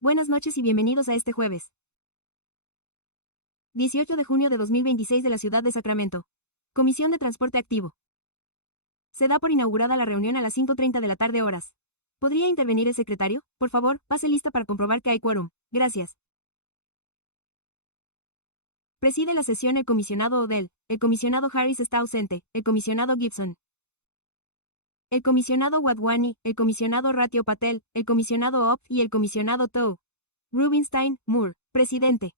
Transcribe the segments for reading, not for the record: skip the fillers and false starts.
Buenas noches y bienvenidos a este jueves 18 de junio de 2026 de la ciudad de Sacramento. Comisión de Transporte Activo. Se da por inaugurada la reunión a las 5:30 de la tarde horas. ¿Podría intervenir el secretario? Por favor, pase lista para comprobar que hay quórum. Gracias. Preside la sesión el comisionado Odell. El comisionado Harris está ausente. El comisionado Gibson. El comisionado Wadhwani, el comisionado Ratio Patel, el comisionado Opt y el comisionado Tou. Rubinstein, Moore, presidente.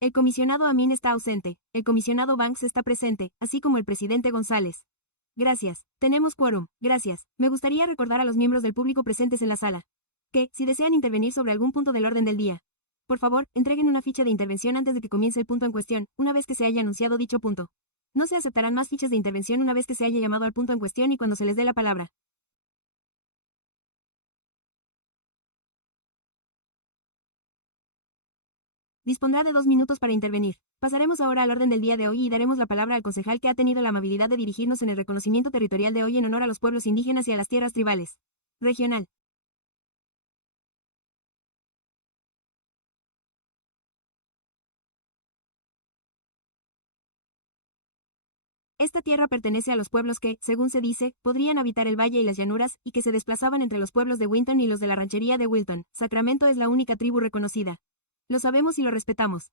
El comisionado Amin está ausente, el comisionado Banks está presente, así como el presidente González. Gracias. Tenemos quórum. Gracias. Me gustaría recordar a los miembros del público presentes en la sala que, si desean intervenir sobre algún punto del orden del día, por favor, entreguen una ficha de intervención antes de que comience el punto en cuestión, una vez que se haya anunciado dicho punto. No se aceptarán más fichas de intervención una vez que se haya llamado al punto en cuestión y cuando se les dé la palabra. Dispondrá de 2 minutos para intervenir. Pasaremos ahora al orden del día de hoy y daremos la palabra al concejal que ha tenido la amabilidad de dirigirnos en el reconocimiento territorial de hoy en honor a los pueblos indígenas y a las tierras tribales. Regional. Esta tierra pertenece a los pueblos que, según se dice, podrían habitar el valle y las llanuras, y que se desplazaban entre los pueblos de Winton y los de la ranchería de Wilton. Sacramento es la única tribu reconocida. Lo sabemos y lo respetamos.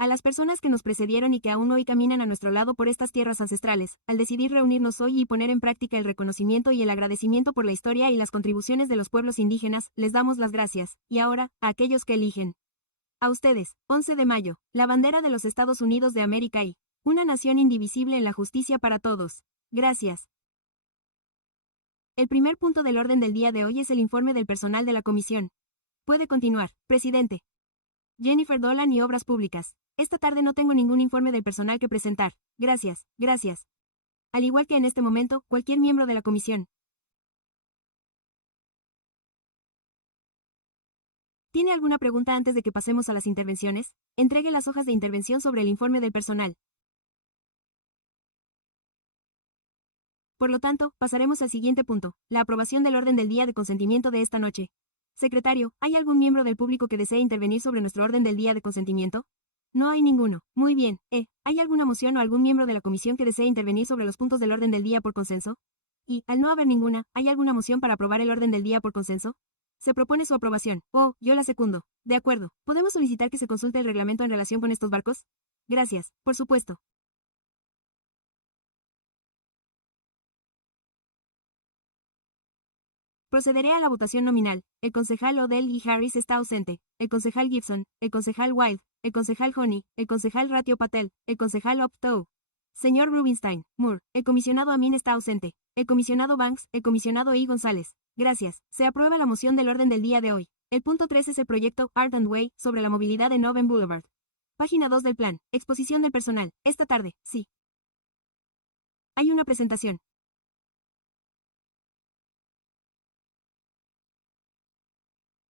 A las personas que nos precedieron y que aún hoy caminan a nuestro lado por estas tierras ancestrales, al decidir reunirnos hoy y poner en práctica el reconocimiento y el agradecimiento por la historia y las contribuciones de los pueblos indígenas, les damos las gracias, y ahora, a aquellos que eligen. A ustedes, 11 de mayo, la bandera de los Estados Unidos de América y una nación indivisible en la justicia para todos. Gracias. El primer punto del orden del día de hoy es el informe del personal de la comisión. Puede continuar, presidente. Jennifer Dolan y Obras Públicas. Esta tarde no tengo ningún informe del personal que presentar. Gracias, gracias. Al igual que en este momento, cualquier miembro de la comisión. ¿Tiene alguna pregunta antes de que pasemos a las intervenciones? Entregue las hojas de intervención sobre el informe del personal. Por lo tanto, pasaremos al siguiente punto, la aprobación del orden del día de consentimiento de esta noche. Secretario, ¿hay algún miembro del público que desee intervenir sobre nuestro orden del día de consentimiento? No hay ninguno. Muy bien. ¿Hay alguna moción o algún miembro de la comisión que desee intervenir sobre los puntos del orden del día por consenso? Y, al no haber ninguna, ¿hay alguna moción para aprobar el orden del día por consenso? Se propone su aprobación. Oh, yo la secundo. De acuerdo. ¿Podemos solicitar que se consulte el reglamento en relación con estos barcos? Gracias. Por supuesto. Procederé a la votación nominal. El concejal Odell y Harris está ausente. El concejal Gibson, el concejal Wild, el concejal Honey, el concejal Ratio Patel, el concejal Optow. Señor Rubinstein, Moore, el comisionado Amin está ausente. El comisionado Banks, el comisionado E. González. Gracias. Se aprueba la moción del orden del día de hoy. El punto 3 es el proyecto Art and Way sobre la movilidad en Noven Boulevard. Página 2 del plan. Exposición del personal. Esta tarde, sí. Hay una presentación.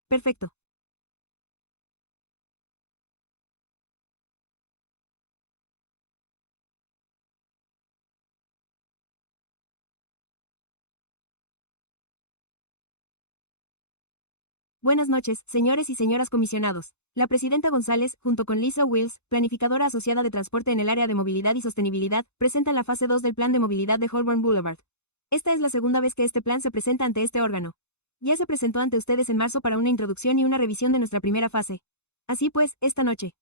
Perfecto. Buenas noches, señores y señoras comisionados. La presidenta González, junto con Lisa Wills, planificadora asociada de transporte en el área de movilidad y sostenibilidad, presentan la fase 2 del plan de movilidad de Holborn Boulevard. Esta es la segunda vez que este plan se presenta ante este órgano. Ya se presentó ante ustedes en marzo para una introducción y una revisión de nuestra primera fase. Así pues, esta noche,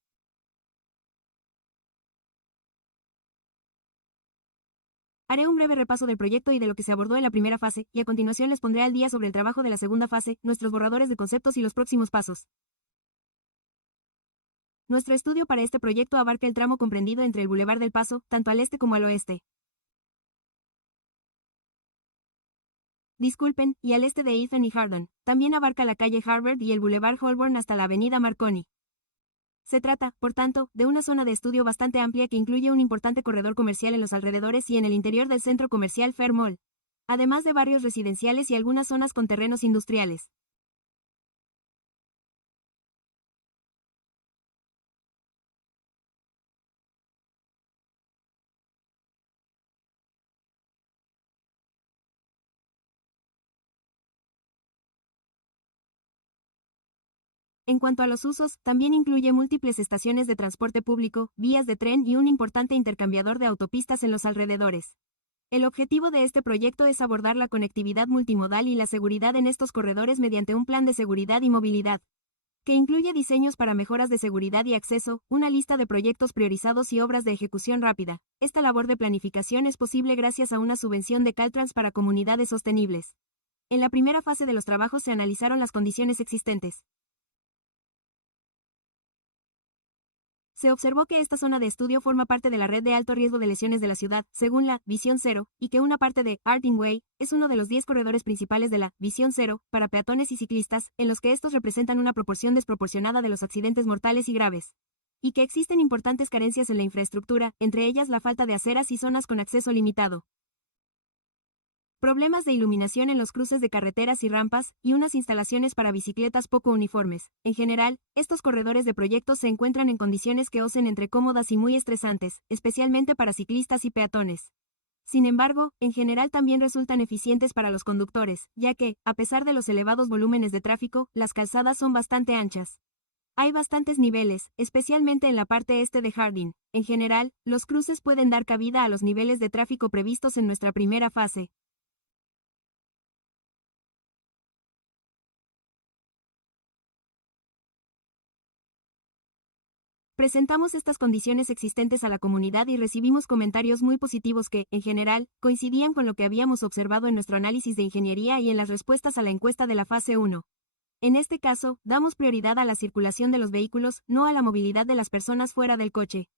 haré un breve repaso del proyecto y de lo que se abordó en la primera fase, y a continuación les pondré al día sobre el trabajo de la segunda fase, nuestros borradores de conceptos y los próximos pasos. Nuestro estudio para este proyecto abarca el tramo comprendido entre el Boulevard del Paso, tanto al este como al oeste. Disculpen, y al este de Ethan y Hardon. También abarca la calle Harvard y el Boulevard Holborn hasta la avenida Marconi. Se trata, por tanto, de una zona de estudio bastante amplia que incluye un importante corredor comercial en los alrededores y en el interior del centro comercial Fair Mall, además de barrios residenciales y algunas zonas con terrenos industriales. En cuanto a los usos, también incluye múltiples estaciones de transporte público, vías de tren y un importante intercambiador de autopistas en los alrededores. El objetivo de este proyecto es abordar la conectividad multimodal y la seguridad en estos corredores mediante un plan de seguridad y movilidad, que incluye diseños para mejoras de seguridad y acceso, una lista de proyectos priorizados y obras de ejecución rápida. Esta labor de planificación es posible gracias a una subvención de Caltrans para comunidades sostenibles. En la primera fase de los trabajos se analizaron las condiciones existentes. Se observó que esta zona de estudio forma parte de la red de alto riesgo de lesiones de la ciudad, según la Visión Cero, y que una parte de Arting Way es uno de los 10 corredores principales de la Visión Cero para peatones y ciclistas, en los que estos representan una proporción desproporcionada de los accidentes mortales y graves. Y que existen importantes carencias en la infraestructura, entre ellas la falta de aceras y zonas con acceso limitado. Problemas de iluminación en los cruces de carreteras y rampas, y unas instalaciones para bicicletas poco uniformes. En general, estos corredores de proyectos se encuentran en condiciones que oscen entre cómodas y muy estresantes, especialmente para ciclistas y peatones. Sin embargo, en general también resultan eficientes para los conductores, ya que, a pesar de los elevados volúmenes de tráfico, las calzadas son bastante anchas. Hay bastantes niveles, especialmente en la parte este de Harding. En general, los cruces pueden dar cabida a los niveles de tráfico previstos en nuestra primera fase. Presentamos estas condiciones existentes a la comunidad y recibimos comentarios muy positivos que, en general, coincidían con lo que habíamos observado en nuestro análisis de ingeniería y en las respuestas a la encuesta de la fase 1. En este caso, damos prioridad a la circulación de los vehículos, no a la movilidad de las personas fuera del coche.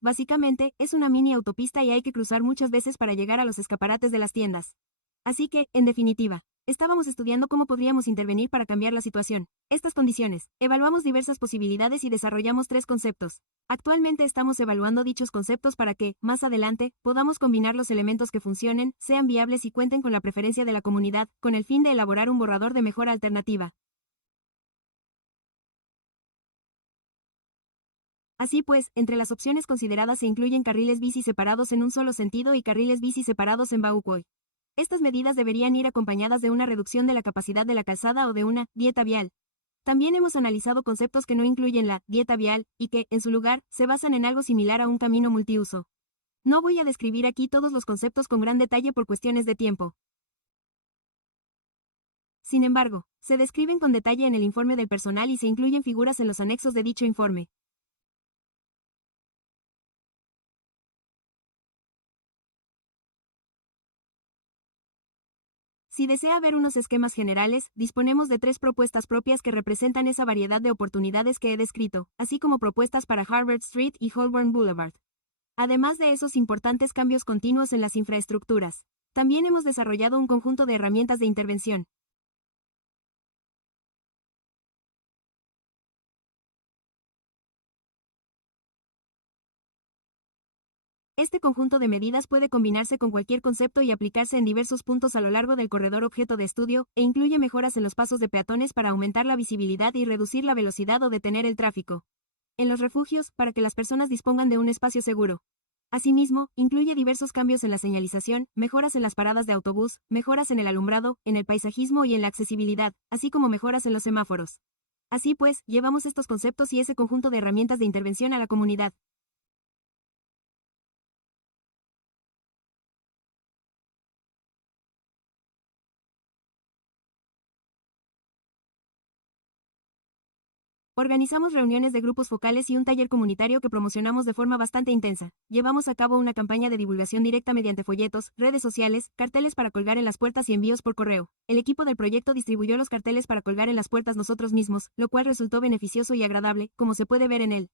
Básicamente, es una mini autopista y hay que cruzar muchas veces para llegar a los escaparates de las tiendas. Así que, en definitiva, estábamos estudiando cómo podríamos intervenir para cambiar la situación. Estas condiciones, evaluamos diversas posibilidades y desarrollamos 3 conceptos. Actualmente estamos evaluando dichos conceptos para que, más adelante, podamos combinar los elementos que funcionen, sean viables y cuenten con la preferencia de la comunidad, con el fin de elaborar un borrador de mejora alternativa. Así pues, entre las opciones consideradas se incluyen carriles bici separados en un solo sentido y carriles bici separados en walkway. Estas medidas deberían ir acompañadas de una reducción de la capacidad de la calzada o de una dieta vial. También hemos analizado conceptos que no incluyen la dieta vial y que, en su lugar, se basan en algo similar a un camino multiuso. No voy a describir aquí todos los conceptos con gran detalle por cuestiones de tiempo. Sin embargo, se describen con detalle en el informe del personal y se incluyen figuras en los anexos de dicho informe. Si desea ver unos esquemas generales, disponemos de 3 propuestas propias que representan esa variedad de oportunidades que he descrito, así como propuestas para Harvard Street y Holborn Boulevard. Además de esos importantes cambios continuos en las infraestructuras, también hemos desarrollado un conjunto de herramientas de intervención. Este conjunto de medidas puede combinarse con cualquier concepto y aplicarse en diversos puntos a lo largo del corredor objeto de estudio, e incluye mejoras en los pasos de peatones para aumentar la visibilidad y reducir la velocidad o detener el tráfico. En los refugios, para que las personas dispongan de un espacio seguro. Asimismo, incluye diversos cambios en la señalización, mejoras en las paradas de autobús, mejoras en el alumbrado, en el paisajismo y en la accesibilidad, así como mejoras en los semáforos. Así pues, llevamos estos conceptos y ese conjunto de herramientas de intervención a la comunidad. Organizamos reuniones de grupos focales y un taller comunitario que promocionamos de forma bastante intensa. Llevamos a cabo una campaña de divulgación directa mediante folletos, redes sociales, carteles para colgar en las puertas y envíos por correo. El equipo del proyecto distribuyó los carteles para colgar en las puertas nosotros mismos, lo cual resultó beneficioso y agradable, como se puede ver en él.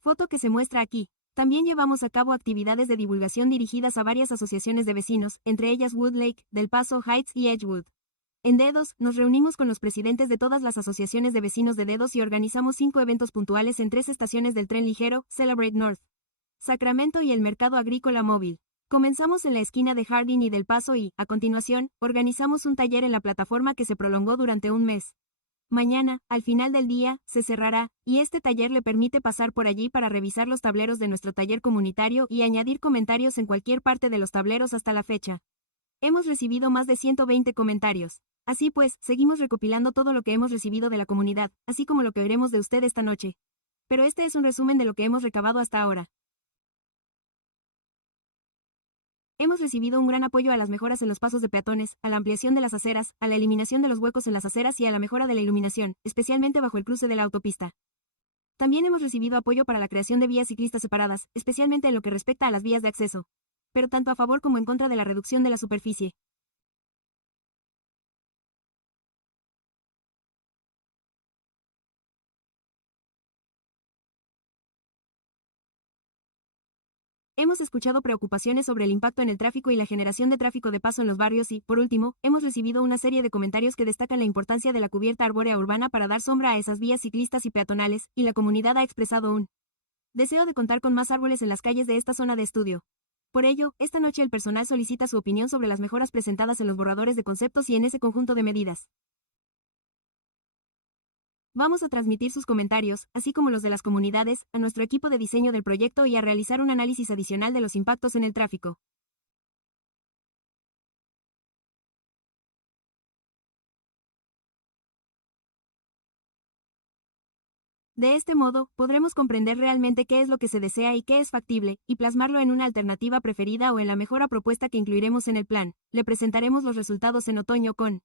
Foto que se muestra aquí. También llevamos a cabo actividades de divulgación dirigidas a varias asociaciones de vecinos, entre ellas Woodlake, Del Paso Heights y Edgewood. En Dedos, nos reunimos con los presidentes de todas las asociaciones de vecinos de Dedos y organizamos 5 eventos puntuales en 3 estaciones del tren ligero, Celebrate North, Sacramento y el Mercado Agrícola Móvil. Comenzamos en la esquina de Harding y Del Paso y, a continuación, organizamos un taller en la plataforma que se prolongó durante un mes. Mañana, al final del día, se cerrará, y este taller le permite pasar por allí para revisar los tableros de nuestro taller comunitario y añadir comentarios en cualquier parte de los tableros hasta la fecha. Hemos recibido más de 120 comentarios. Así pues, seguimos recopilando todo lo que hemos recibido de la comunidad, así como lo que veremos de usted esta noche. Pero este es un resumen de lo que hemos recabado hasta ahora. Hemos recibido un gran apoyo a las mejoras en los pasos de peatones, a la ampliación de las aceras, a la eliminación de los huecos en las aceras y a la mejora de la iluminación, especialmente bajo el cruce de la autopista. También hemos recibido apoyo para la creación de vías ciclistas separadas, especialmente en lo que respecta a las vías de acceso. Pero tanto a favor como en contra de la reducción de la superficie. Hemos escuchado preocupaciones sobre el impacto en el tráfico y la generación de tráfico de paso en los barrios y, por último, hemos recibido una serie de comentarios que destacan la importancia de la cubierta arbórea urbana para dar sombra a esas vías ciclistas y peatonales, y la comunidad ha expresado un deseo de contar con más árboles en las calles de esta zona de estudio. Por ello, esta noche el personal solicita su opinión sobre las mejoras presentadas en los borradores de conceptos y en ese conjunto de medidas. Vamos a transmitir sus comentarios, así como los de las comunidades, a nuestro equipo de diseño del proyecto y a realizar un análisis adicional de los impactos en el tráfico. De este modo, podremos comprender realmente qué es lo que se desea y qué es factible, y plasmarlo en una alternativa preferida o en la mejora propuesta que incluiremos en el plan. Le presentaremos los resultados en otoño con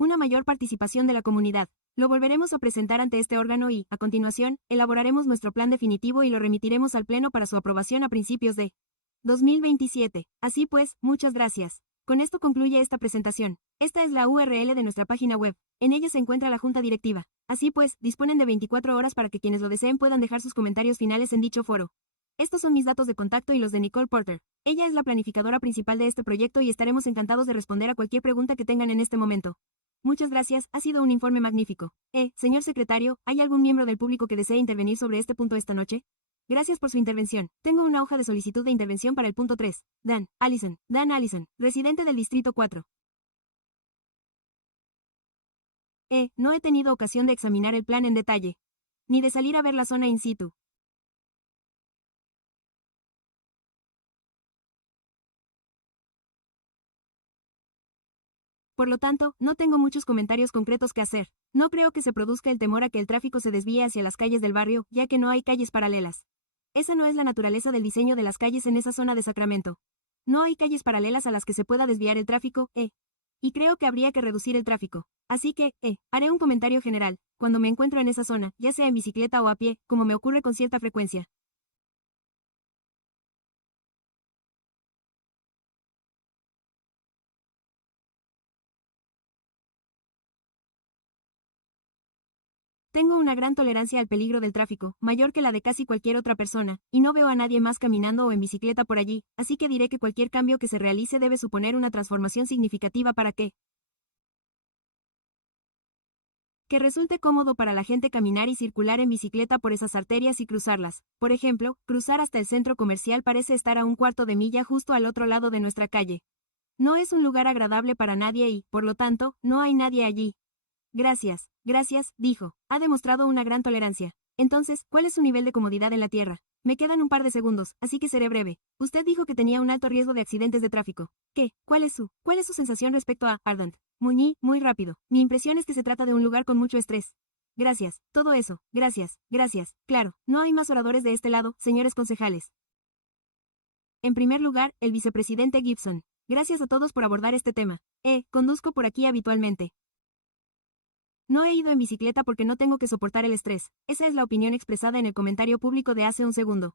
una mayor participación de la comunidad. Lo volveremos a presentar ante este órgano y, a continuación, elaboraremos nuestro plan definitivo y lo remitiremos al Pleno para su aprobación a principios de 2027. Así pues, muchas gracias. Con esto concluye esta presentación. Esta es la URL de nuestra página web. En ella se encuentra la Junta Directiva. Así pues, disponen de 24 horas para que quienes lo deseen puedan dejar sus comentarios finales en dicho foro. Estos son mis datos de contacto y los de Nicole Porter. Ella es la planificadora principal de este proyecto y estaremos encantados de responder a cualquier pregunta que tengan en este momento. Muchas gracias, ha sido un informe magnífico. Señor secretario, ¿hay algún miembro del público que desee intervenir sobre este punto esta noche? Gracias por su intervención. Tengo una hoja de solicitud de intervención para el punto 3. Dan Allison, residente del Distrito 4. No he tenido ocasión de examinar el plan en detalle, ni de salir a ver la zona in situ. Por lo tanto, no tengo muchos comentarios concretos que hacer. No creo que se produzca el temor a que el tráfico se desvíe hacia las calles del barrio, ya que no hay calles paralelas. Esa no es la naturaleza del diseño de las calles en esa zona de Sacramento. No hay calles paralelas a las que se pueda desviar el tráfico, y creo que habría que reducir el tráfico. Así que, haré un comentario general, cuando me encuentro en esa zona, ya sea en bicicleta o a pie, como me ocurre con cierta frecuencia. Tengo una gran tolerancia al peligro del tráfico, mayor que la de casi cualquier otra persona, y no veo a nadie más caminando o en bicicleta por allí, así que diré que cualquier cambio que se realice debe suponer una transformación significativa para que resulte cómodo para la gente caminar y circular en bicicleta por esas arterias y cruzarlas. Por ejemplo, cruzar hasta el centro comercial parece estar a un cuarto de milla justo al otro lado de nuestra calle. No es un lugar agradable para nadie y, por lo tanto, no hay nadie allí. Gracias, dijo. Ha demostrado una gran tolerancia. Entonces, ¿cuál es su nivel de comodidad en la Tierra? Me quedan un par de segundos, así que seré breve. Usted dijo que tenía un alto riesgo de accidentes de tráfico. ¿Qué? ¿Cuál es su sensación respecto a Ardent? Muy rápido. Mi impresión es que se trata de un lugar con mucho estrés. Gracias. Todo eso. Gracias. Claro, no hay más oradores de este lado, señores concejales. En primer lugar, el vicepresidente Gibson. Gracias a todos por abordar este tema. Conduzco por aquí habitualmente. No he ido en bicicleta porque no tengo que soportar el estrés. Esa es la opinión expresada en el comentario público de hace un segundo.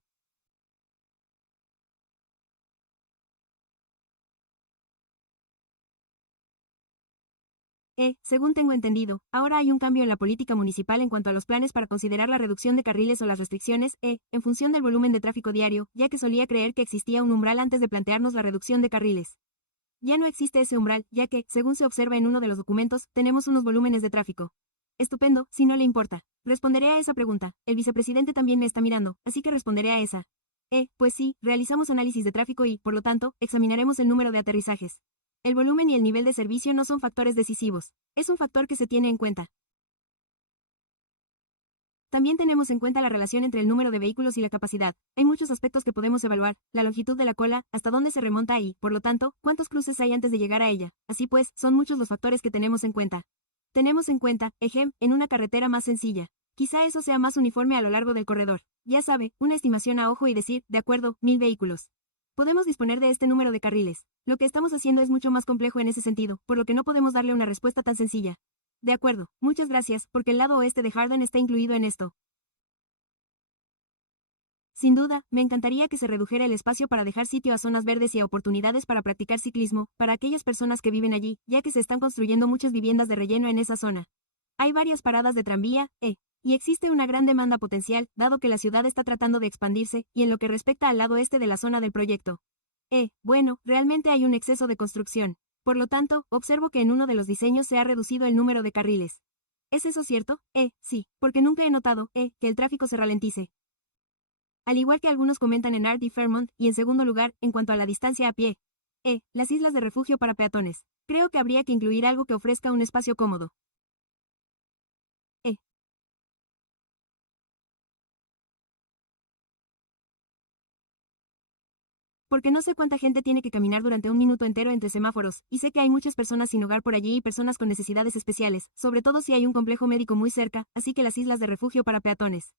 Según tengo entendido, ahora hay un cambio en la política municipal en cuanto a los planes para considerar la reducción de carriles o las restricciones, en función del volumen de tráfico diario, ya que solía creer que existía un umbral antes de plantearnos la reducción de carriles. Ya no existe ese umbral, ya que, según se observa en uno de los documentos, tenemos unos volúmenes de tráfico. Estupendo, si no le importa. Responderé a esa pregunta. El vicepresidente también me está mirando, así que responderé a esa. Pues sí, realizamos análisis de tráfico y, por lo tanto, examinaremos el número de aterrizajes. El volumen y el nivel de servicio no son factores decisivos. Es un factor que se tiene en cuenta. También tenemos en cuenta la relación entre el número de vehículos y la capacidad. Hay muchos aspectos que podemos evaluar, la longitud de la cola, hasta dónde se remonta y, por lo tanto, cuántos cruces hay antes de llegar a ella. Así pues, son muchos los factores que tenemos en cuenta. Tenemos en cuenta, en una carretera más sencilla. Quizá eso sea más uniforme a lo largo del corredor. Ya sabe, una estimación a ojo y decir, de acuerdo, 1000 vehículos. Podemos disponer de este número de carriles. Lo que estamos haciendo es mucho más complejo en ese sentido, por lo que no podemos darle una respuesta tan sencilla. De acuerdo, muchas gracias, porque el lado oeste de Hardin está incluido en esto. Sin duda, me encantaría que se redujera el espacio para dejar sitio a zonas verdes y a oportunidades para practicar ciclismo, para aquellas personas que viven allí, ya que se están construyendo muchas viviendas de relleno en esa zona. Hay varias paradas de tranvía, y existe una gran demanda potencial, dado que la ciudad está tratando de expandirse, y en lo que respecta al lado este de la zona del proyecto. Bueno, realmente hay un exceso de construcción. Por lo tanto, observo que en uno de los diseños se ha reducido el número de carriles. ¿Es eso cierto? Sí, porque nunca he notado, que el tráfico se ralentice. Al igual que algunos comentan en Art y Fairmont, y en segundo lugar, en cuanto a la distancia a pie. Las islas de refugio para peatones. Creo que habría que incluir algo que ofrezca un espacio cómodo. Porque no sé cuánta gente tiene que caminar durante un minuto entero entre semáforos, y sé que hay muchas personas sin hogar por allí y personas con necesidades especiales, sobre todo si hay un complejo médico muy cerca, así que las islas de refugio para peatones.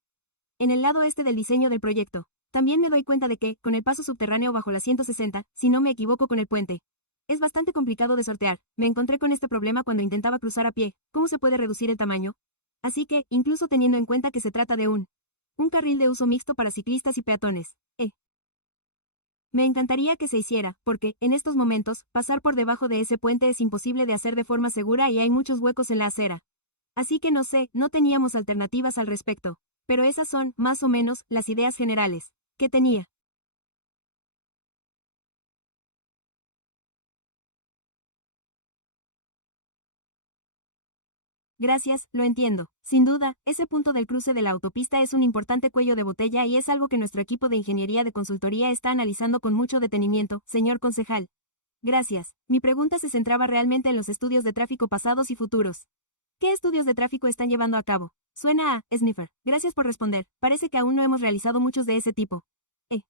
En el lado este del diseño del proyecto. También me doy cuenta de que, con el paso subterráneo bajo la 160, si no me equivoco con el puente. Es bastante complicado de sortear, me encontré con este problema cuando intentaba cruzar a pie, ¿cómo se puede reducir el tamaño? Así que, incluso teniendo en cuenta que se trata de un carril de uso mixto para ciclistas y peatones. Me encantaría que se hiciera, porque, en estos momentos, pasar por debajo de ese puente es imposible de hacer de forma segura y hay muchos huecos en la acera. Así que no sé, no teníamos alternativas al respecto. Pero esas son, más o menos, las ideas generales que tenía. Gracias, lo entiendo. Sin duda, ese punto del cruce de la autopista es un importante cuello de botella y es algo que nuestro equipo de ingeniería de consultoría está analizando con mucho detenimiento, señor concejal. Gracias. Mi pregunta se centraba realmente en los estudios de tráfico pasados y futuros. ¿Qué estudios de tráfico están llevando a cabo? Suena a Sniffer. Gracias por responder. Parece que aún no hemos realizado muchos de ese tipo.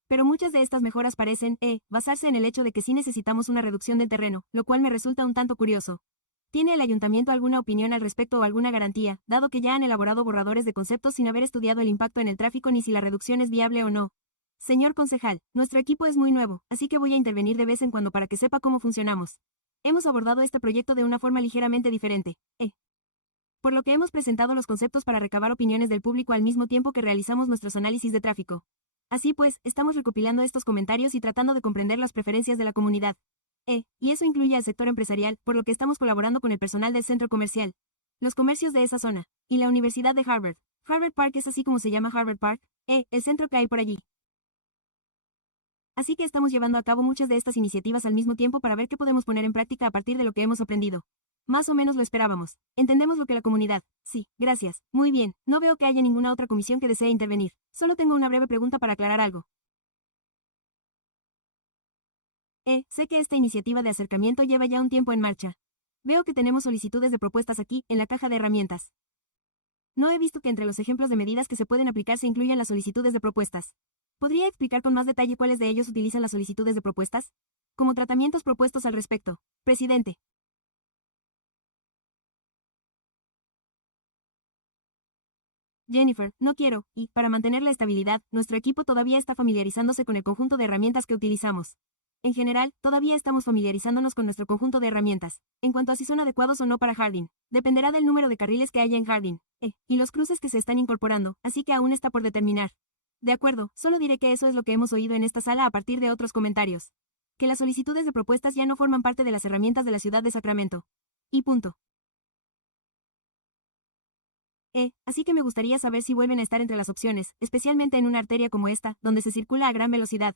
Pero muchas de estas mejoras parecen, basarse en el hecho de que sí necesitamos una reducción del terreno, lo cual me resulta un tanto curioso. ¿Tiene el ayuntamiento alguna opinión al respecto o alguna garantía, dado que ya han elaborado borradores de conceptos sin haber estudiado el impacto en el tráfico ni si la reducción es viable o no? Señor concejal, nuestro equipo es muy nuevo, así que voy a intervenir de vez en cuando para que sepa cómo funcionamos. Hemos abordado este proyecto de una forma ligeramente diferente, por lo que hemos presentado los conceptos para recabar opiniones del público al mismo tiempo que realizamos nuestros análisis de tráfico. Así pues, estamos recopilando estos comentarios y tratando de comprender las preferencias de la comunidad. Y eso incluye al sector empresarial, por lo que estamos colaborando con el personal del centro comercial, los comercios de esa zona, y la Universidad de Harvard. Harvard Park es así como se llama Harvard Park, el centro que hay por allí. Así que estamos llevando a cabo muchas de estas iniciativas al mismo tiempo para ver qué podemos poner en práctica a partir de lo que hemos aprendido. Más o menos lo esperábamos. Entendemos lo que la comunidad. Sí, gracias. Muy bien. No veo que haya ninguna otra comisión que desee intervenir. Solo tengo una breve pregunta para aclarar algo. Sé que esta iniciativa de acercamiento lleva ya un tiempo en marcha. Veo que tenemos solicitudes de propuestas aquí, en la caja de herramientas. No he visto que entre los ejemplos de medidas que se pueden aplicar se incluyan las solicitudes de propuestas. ¿Podría explicar con más detalle cuáles de ellos utilizan las solicitudes de propuestas? Como tratamientos propuestos al respecto. Presidente. Jennifer, no quiero, y, para mantener la estabilidad, nuestro equipo todavía está familiarizándose con el conjunto de herramientas que utilizamos. En general, todavía estamos familiarizándonos con nuestro conjunto de herramientas. En cuanto a si son adecuados o no para Hardin, dependerá del número de carriles que haya en Hardin, y los cruces que se están incorporando, así que aún está por determinar. De acuerdo, solo diré que eso es lo que hemos oído en esta sala a partir de otros comentarios. Que las solicitudes de propuestas ya no forman parte de las herramientas de la ciudad de Sacramento. Y punto. Así que me gustaría saber si vuelven a estar entre las opciones, especialmente en una arteria como esta, donde se circula a gran velocidad.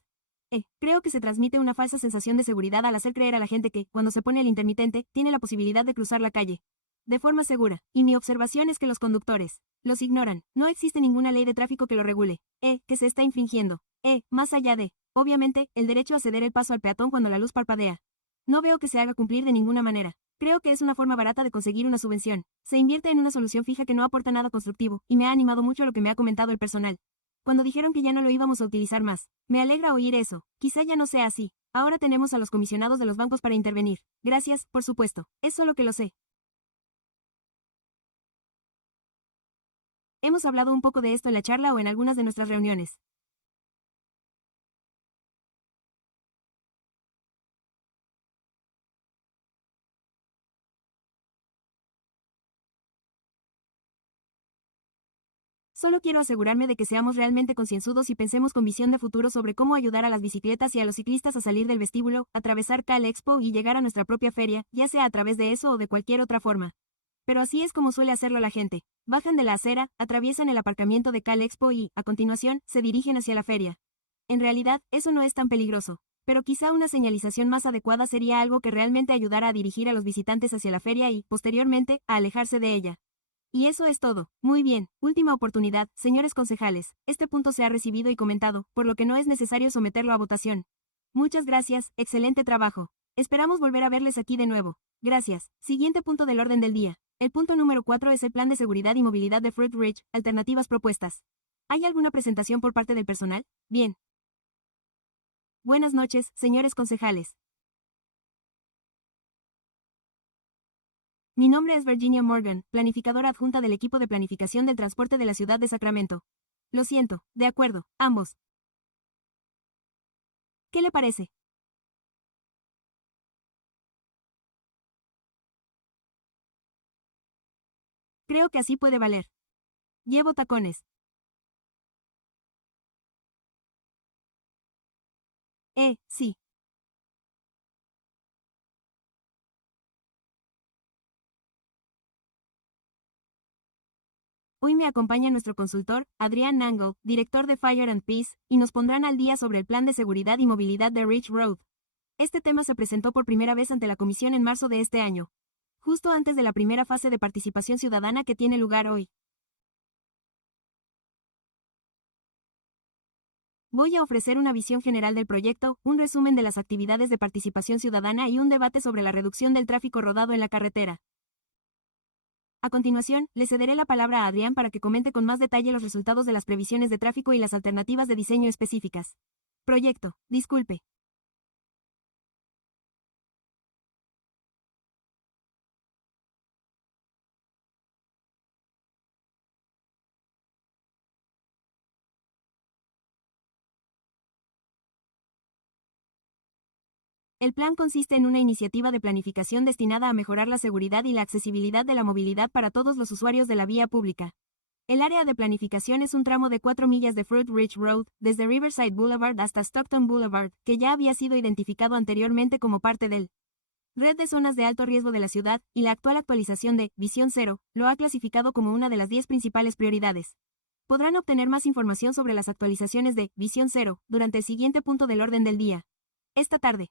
Creo que se transmite una falsa sensación de seguridad al hacer creer a la gente que, cuando se pone el intermitente, tiene la posibilidad de cruzar la calle. De forma segura. Y mi observación es que los conductores los ignoran. No existe ninguna ley de tráfico que lo regule. Que se está infringiendo. Más allá de, obviamente, el derecho a ceder el paso al peatón cuando la luz parpadea. No veo que se haga cumplir de ninguna manera. Creo que es una forma barata de conseguir una subvención. Se invierte en una solución fija que no aporta nada constructivo, y me ha animado mucho lo que me ha comentado el personal. Cuando dijeron que ya no lo íbamos a utilizar más, me alegra oír eso. Quizá ya no sea así. Ahora tenemos a los comisionados de los bancos para intervenir. Gracias, por supuesto. Es solo que lo sé. Hemos hablado un poco de esto en la charla o en algunas de nuestras reuniones. Solo quiero asegurarme de que seamos realmente concienzudos y pensemos con visión de futuro sobre cómo ayudar a las bicicletas y a los ciclistas a salir del vestíbulo, atravesar Cal Expo y llegar a nuestra propia feria, ya sea a través de eso o de cualquier otra forma. Pero así es como suele hacerlo la gente. Bajan de la acera, atraviesan el aparcamiento de Cal Expo y, a continuación, se dirigen hacia la feria. En realidad, eso no es tan peligroso. Pero quizá una señalización más adecuada sería algo que realmente ayudara a dirigir a los visitantes hacia la feria y, posteriormente, a alejarse de ella. Y eso es todo. Muy bien. Última oportunidad, señores concejales. Este punto se ha recibido y comentado, por lo que no es necesario someterlo a votación. Muchas gracias, excelente trabajo. Esperamos volver a verles aquí de nuevo. Gracias. Siguiente punto del orden del día. El punto número 4 es el plan de seguridad y movilidad de Fruit Ridge, alternativas propuestas. ¿Hay alguna presentación por parte del personal? Bien. Buenas noches, señores concejales. Mi nombre es Virginia Morgan, planificadora adjunta del equipo de planificación del transporte de la ciudad de Sacramento. Lo siento, de acuerdo, ambos. ¿Qué le parece? Creo que así puede valer. Llevo tacones. Sí. Hoy me acompaña nuestro consultor, Adrián Nangle, director de Fire and Peace, y nos pondrán al día sobre el plan de seguridad y movilidad de Ridge Road. Este tema se presentó por primera vez ante la comisión en marzo de este año, justo antes de la primera fase de participación ciudadana que tiene lugar hoy. Voy a ofrecer una visión general del proyecto, un resumen de las actividades de participación ciudadana y un debate sobre la reducción del tráfico rodado en la carretera. A continuación, le cederé la palabra a Adrián para que comente con más detalle los resultados de las previsiones de tráfico y las alternativas de diseño específicas. Proyecto, disculpe. El plan consiste en una iniciativa de planificación destinada a mejorar la seguridad y la accesibilidad de la movilidad para todos los usuarios de la vía pública. El área de planificación es un tramo de 4 millas de Fruit Ridge Road, desde Riverside Boulevard hasta Stockton Boulevard, que ya había sido identificado anteriormente como parte del Red de Zonas de Alto Riesgo de la ciudad, y la actual actualización de Visión Cero lo ha clasificado como una de las 10 principales prioridades. Podrán obtener más información sobre las actualizaciones de Visión Cero durante el siguiente punto del orden del día. Esta tarde.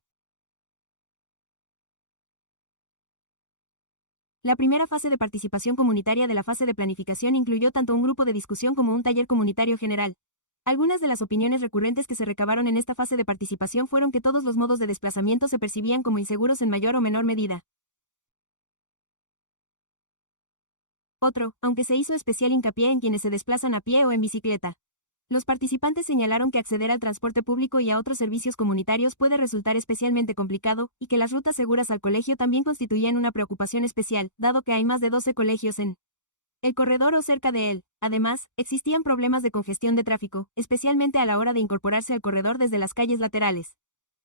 La primera fase de participación comunitaria de la fase de planificación incluyó tanto un grupo de discusión como un taller comunitario general. Algunas de las opiniones recurrentes que se recabaron en esta fase de participación fueron que todos los modos de desplazamiento se percibían como inseguros en mayor o menor medida. Otro, aunque se hizo especial hincapié en quienes se desplazan a pie o en bicicleta. Los participantes señalaron que acceder al transporte público y a otros servicios comunitarios puede resultar especialmente complicado, y que las rutas seguras al colegio también constituían una preocupación especial, dado que hay más de 12 colegios en el corredor o cerca de él. Además, existían problemas de congestión de tráfico, especialmente a la hora de incorporarse al corredor desde las calles laterales.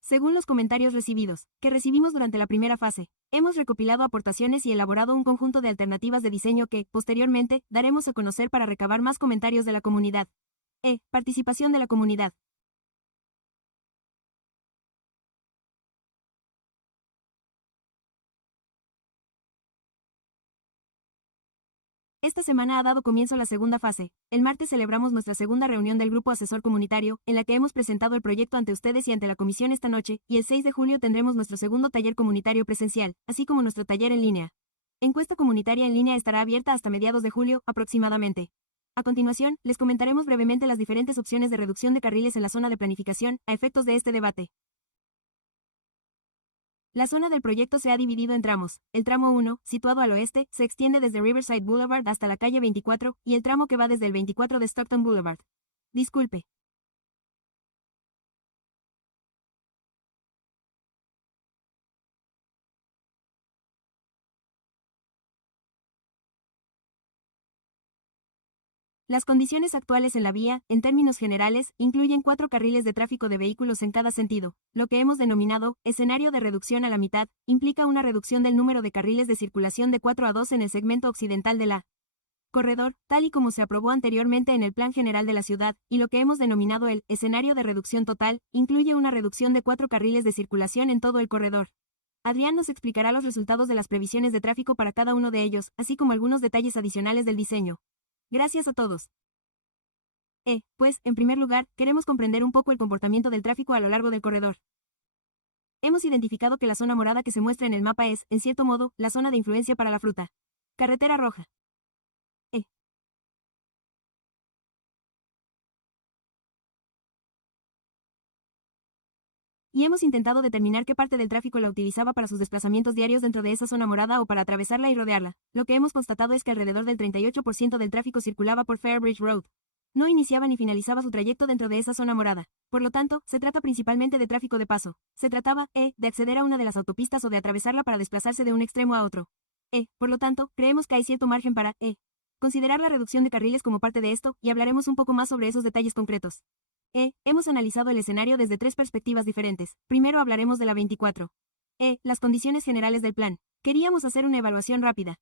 Según los comentarios recibidos, que recibimos durante la primera fase, hemos recopilado aportaciones y elaborado un conjunto de alternativas de diseño que, posteriormente, daremos a conocer para recabar más comentarios de la comunidad. Participación de la comunidad. Esta semana ha dado comienzo la segunda fase. El martes celebramos nuestra segunda reunión del Grupo Asesor Comunitario, en la que hemos presentado el proyecto ante ustedes y ante la comisión esta noche, y el 6 de julio tendremos nuestro segundo taller comunitario presencial, así como nuestro taller en línea. Encuesta comunitaria en línea estará abierta hasta mediados de julio, aproximadamente. A continuación, les comentaremos brevemente las diferentes opciones de reducción de carriles en la zona de planificación, a efectos de este debate. La zona del proyecto se ha dividido en tramos. El tramo 1, situado al oeste, se extiende desde Riverside Boulevard hasta la calle 24, y el tramo que va desde el 24 de Stockton Boulevard. Disculpe. Las condiciones actuales en la vía, en términos generales, incluyen 4 carriles de tráfico de vehículos en cada sentido. Lo que hemos denominado escenario de reducción a la mitad implica una reducción del número de carriles de circulación de 4 a 2 en el segmento occidental de la corredor, tal y como se aprobó anteriormente en el Plan General de la ciudad, y lo que hemos denominado el escenario de reducción total incluye una reducción de 4 carriles de circulación en todo el corredor. Adrián nos explicará los resultados de las previsiones de tráfico para cada uno de ellos, así como algunos detalles adicionales del diseño. Gracias a todos. Pues, en primer lugar, queremos comprender un poco el comportamiento del tráfico a lo largo del corredor. Hemos identificado que la zona morada que se muestra en el mapa es, en cierto modo, la zona de influencia para la fruta. Carretera roja. Y hemos intentado determinar qué parte del tráfico la utilizaba para sus desplazamientos diarios dentro de esa zona morada o para atravesarla y rodearla. Lo que hemos constatado es que alrededor del 38% del tráfico circulaba por Fairbridge Road. No iniciaba ni finalizaba su trayecto dentro de esa zona morada. Por lo tanto, se trata principalmente de tráfico de paso. Se trataba, de acceder a una de las autopistas o de atravesarla para desplazarse de un extremo a otro. Por lo tanto, creemos que hay cierto margen para, considerar la reducción de carriles como parte de esto, y hablaremos un poco más sobre esos detalles concretos. Hemos analizado el escenario desde 3 perspectivas diferentes. Primero hablaremos de la 24. Las condiciones generales del plan. Queríamos hacer una evaluación rápida.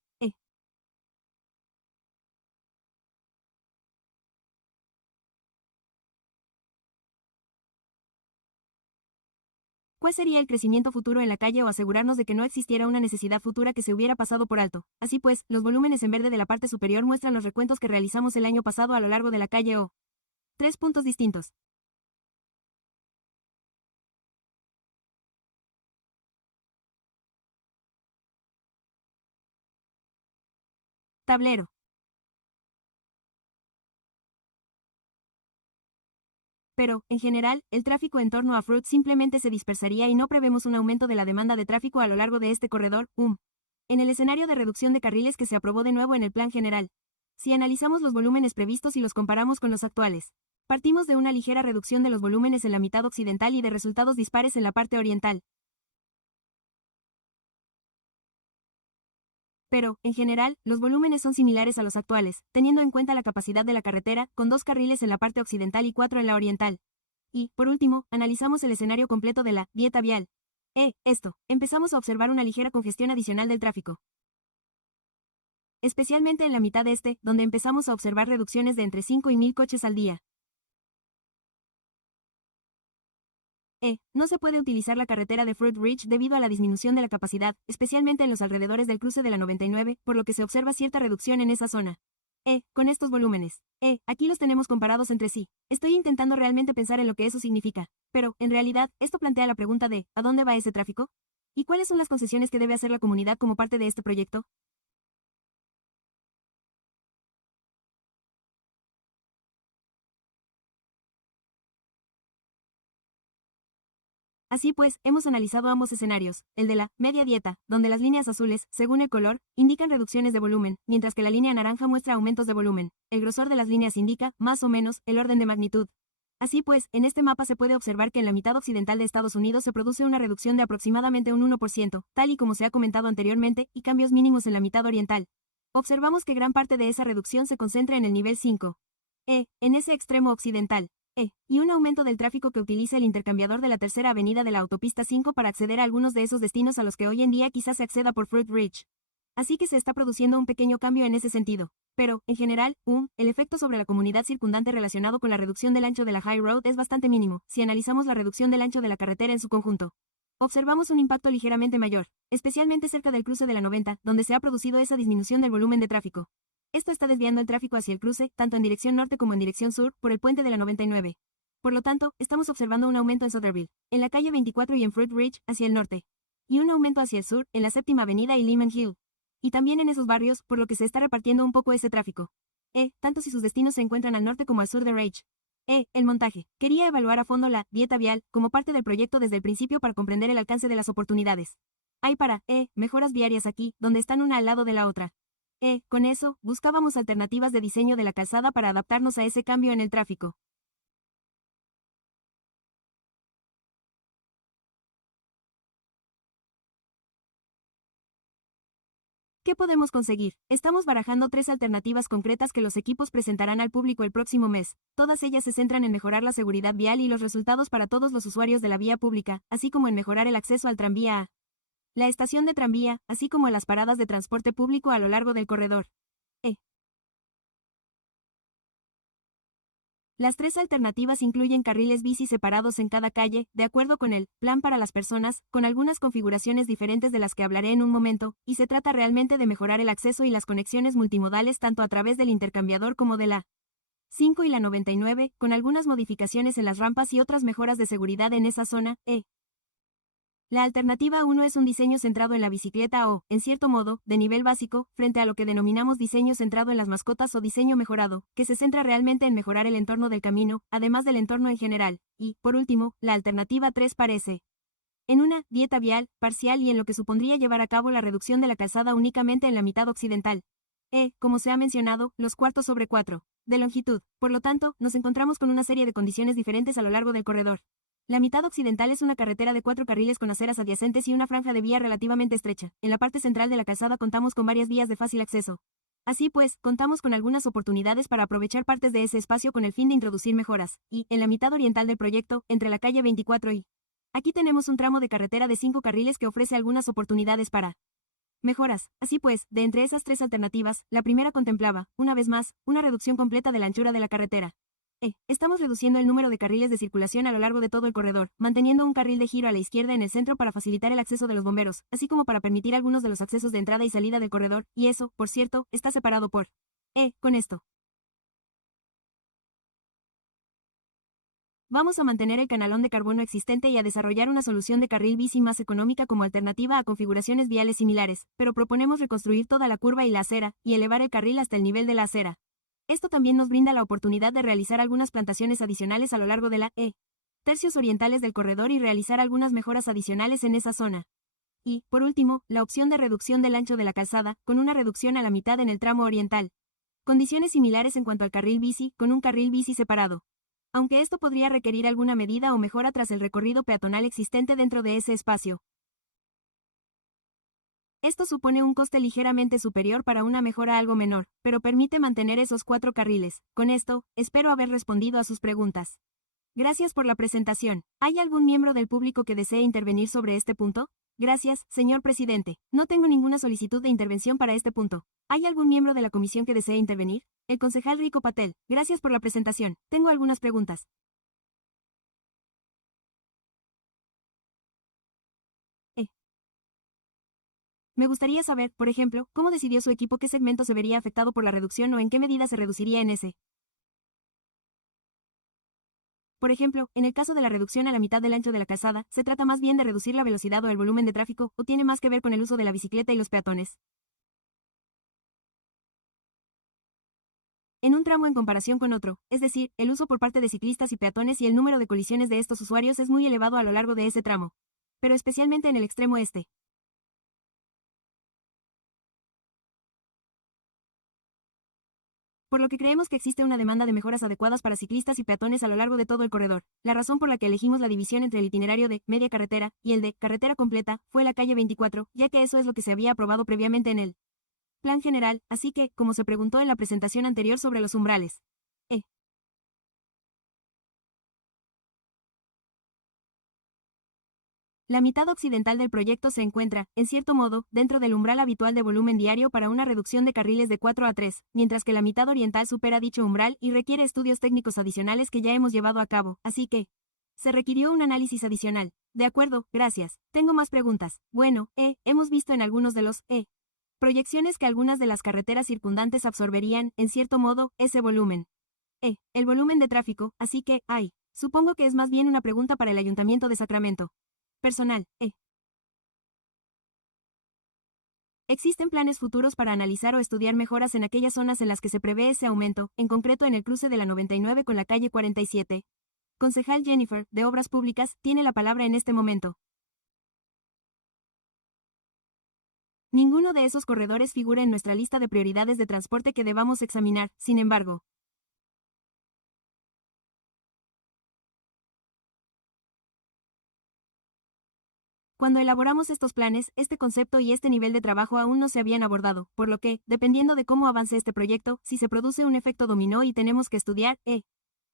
¿Cuál sería el crecimiento futuro en la calle o asegurarnos de que no existiera una necesidad futura que se hubiera pasado por alto? Así pues, los volúmenes en verde de la parte superior muestran los recuentos que realizamos el año pasado a lo largo de la calle O. 3 puntos distintos. Tablero. Pero, en general, el tráfico en torno a Fruit simplemente se dispersaría y no prevemos un aumento de la demanda de tráfico a lo largo de este corredor, en el escenario de reducción de carriles que se aprobó de nuevo en el Plan General. Si analizamos los volúmenes previstos y los comparamos con los actuales, partimos de una ligera reducción de los volúmenes en la mitad occidental y de resultados dispares en la parte oriental. Pero, en general, los volúmenes son similares a los actuales, teniendo en cuenta la capacidad de la carretera, con 2 carriles en la parte occidental y 4 en la oriental. Y, por último, analizamos el escenario completo de la dieta vial. Empezamos a observar una ligera congestión adicional del tráfico. Especialmente en la mitad este, donde empezamos a observar reducciones de entre 5 y 1000 coches al día. No se puede utilizar la carretera de Fruit Ridge debido a la disminución de la capacidad, especialmente en los alrededores del cruce de la 99, por lo que se observa cierta reducción en esa zona. Con estos volúmenes. Aquí los tenemos comparados entre sí. Estoy intentando realmente pensar en lo que eso significa. Pero, en realidad, esto plantea la pregunta de, ¿a dónde va ese tráfico? ¿Y cuáles son las concesiones que debe hacer la comunidad como parte de este proyecto? Así pues, hemos analizado ambos escenarios, el de la media dieta, donde las líneas azules, según el color, indican reducciones de volumen, mientras que la línea naranja muestra aumentos de volumen. El grosor de las líneas indica, más o menos, el orden de magnitud. Así pues, en este mapa se puede observar que en la mitad occidental de Estados Unidos se produce una reducción de aproximadamente un 1%, tal y como se ha comentado anteriormente, y cambios mínimos en la mitad oriental. Observamos que gran parte de esa reducción se concentra en el nivel 5. En ese extremo occidental. Y un aumento del tráfico que utiliza el intercambiador de la tercera avenida de la autopista 5 para acceder a algunos de esos destinos a los que hoy en día quizás se acceda por Fruit Ridge. Así que se está produciendo un pequeño cambio en ese sentido. Pero, en general, el efecto sobre la comunidad circundante relacionado con la reducción del ancho de la High Road es bastante mínimo, si analizamos la reducción del ancho de la carretera en su conjunto. Observamos un impacto ligeramente mayor, especialmente cerca del cruce de la 90, donde se ha producido esa disminución del volumen de tráfico. Esto está desviando el tráfico hacia el cruce, tanto en dirección norte como en dirección sur, por el puente de la 99. Por lo tanto, estamos observando un aumento en Southerville, en la calle 24 y en Fruit Ridge, hacia el norte. Y un aumento hacia el sur, en la Séptima Avenida y Lehman Hill. Y también en esos barrios, por lo que se está repartiendo un poco ese tráfico. Tanto si sus destinos se encuentran al norte como al sur de Rage. El montaje. Quería evaluar a fondo la dieta vial como parte del proyecto desde el principio para comprender el alcance de las oportunidades. Hay para mejoras viarias aquí, donde están una al lado de la otra. Con eso, buscábamos alternativas de diseño de la calzada para adaptarnos a ese cambio en el tráfico. ¿Qué podemos conseguir? Estamos barajando 3 alternativas concretas que los equipos presentarán al público el próximo mes. Todas ellas se centran en mejorar la seguridad vial y los resultados para todos los usuarios de la vía pública, así como en mejorar el acceso al tranvía a la estación de tranvía, así como a las paradas de transporte público a lo largo del corredor. E. Las 3 alternativas incluyen carriles bici separados en cada calle, de acuerdo con el plan para las personas, con algunas configuraciones diferentes de las que hablaré en un momento, y se trata realmente de mejorar el acceso y las conexiones multimodales tanto a través del intercambiador como de la 5 y la 99, con algunas modificaciones en las rampas y otras mejoras de seguridad en esa zona. La alternativa 1 es un diseño centrado en la bicicleta o, en cierto modo, de nivel básico, frente a lo que denominamos diseño centrado en las mascotas o diseño mejorado, que se centra realmente en mejorar el entorno del camino, además del entorno en general. Y, por último, la alternativa 3 parece en una dieta vial, parcial y en lo que supondría llevar a cabo la reducción de la calzada únicamente en la mitad occidental. Como se ha mencionado, los cuartos sobre 4 de longitud. Por lo tanto, nos encontramos con una serie de condiciones diferentes a lo largo del corredor. La mitad occidental es una carretera de 4 carriles con aceras adyacentes y una franja de vía relativamente estrecha. En la parte central de la calzada contamos con varias vías de fácil acceso. Así pues, contamos con algunas oportunidades para aprovechar partes de ese espacio con el fin de introducir mejoras. Y, en la mitad oriental del proyecto, entre la calle 24 y aquí tenemos un tramo de carretera de 5 carriles que ofrece algunas oportunidades para mejoras. Así pues, de entre esas 3 alternativas, la primera contemplaba, una vez más, una reducción completa de la anchura de la carretera. Estamos reduciendo el número de carriles de circulación a lo largo de todo el corredor, manteniendo un carril de giro a la izquierda en el centro para facilitar el acceso de los bomberos, así como para permitir algunos de los accesos de entrada y salida del corredor, y eso, por cierto, está separado por con esto. Vamos a mantener el canalón de carbono existente y a desarrollar una solución de carril bici más económica como alternativa a configuraciones viales similares, pero proponemos reconstruir toda la curva y la acera, y elevar el carril hasta el nivel de la acera. Esto también nos brinda la oportunidad de realizar algunas plantaciones adicionales a lo largo de la tercios orientales del corredor y realizar algunas mejoras adicionales en esa zona. Y, por último, la opción de reducción del ancho de la calzada, con una reducción a la mitad en el tramo oriental. Condiciones similares en cuanto al carril bici, con un carril bici separado. Aunque esto podría requerir alguna medida o mejora tras el recorrido peatonal existente dentro de ese espacio. Esto supone un coste ligeramente superior para una mejora algo menor, pero permite mantener esos 4 carriles. Con esto, espero haber respondido a sus preguntas. Gracias por la presentación. ¿Hay algún miembro del público que desee intervenir sobre este punto? Gracias, señor presidente. No tengo ninguna solicitud de intervención para este punto. ¿Hay algún miembro de la comisión que desee intervenir? El concejal Rico Patel. Gracias por la presentación. Tengo algunas preguntas. Me gustaría saber, por ejemplo, cómo decidió su equipo qué segmento se vería afectado por la reducción o en qué medida se reduciría en ese. Por ejemplo, en el caso de la reducción a la mitad del ancho de la calzada, ¿se trata más bien de reducir la velocidad o el volumen de tráfico, o tiene más que ver con el uso de la bicicleta y los peatones? En un tramo en comparación con otro, es decir, el uso por parte de ciclistas y peatones y el número de colisiones de estos usuarios es muy elevado a lo largo de ese tramo. Pero especialmente en el extremo este. Por lo que creemos que existe una demanda de mejoras adecuadas para ciclistas y peatones a lo largo de todo el corredor. La razón por la que elegimos la división entre el itinerario de media carretera y el de carretera completa fue la calle 24, ya que eso es lo que se había aprobado previamente en el plan general, así que, como se preguntó en la presentación anterior sobre los umbrales. La mitad occidental del proyecto se encuentra, en cierto modo, dentro del umbral habitual de volumen diario para una reducción de carriles de 4 a 3, mientras que la mitad oriental supera dicho umbral y requiere estudios técnicos adicionales que ya hemos llevado a cabo, así que se requirió un análisis adicional. De acuerdo, gracias. Tengo más preguntas. Bueno, hemos visto en algunos de los proyecciones que algunas de las carreteras circundantes absorberían, en cierto modo, ese volumen. El volumen de tráfico, así que, supongo que es más bien una pregunta para el Ayuntamiento de Sacramento. Personal, Existen planes futuros para analizar o estudiar mejoras en aquellas zonas en las que se prevé ese aumento, en concreto en el cruce de la 99 con la calle 47. Concejal Jennifer, de Obras Públicas, tiene la palabra en este momento. Ninguno de esos corredores figura en nuestra lista de prioridades de transporte que debamos examinar, sin embargo. Cuando elaboramos estos planes, este concepto y este nivel de trabajo aún no se habían abordado, por lo que, dependiendo de cómo avance este proyecto, si se produce un efecto dominó y tenemos que estudiar,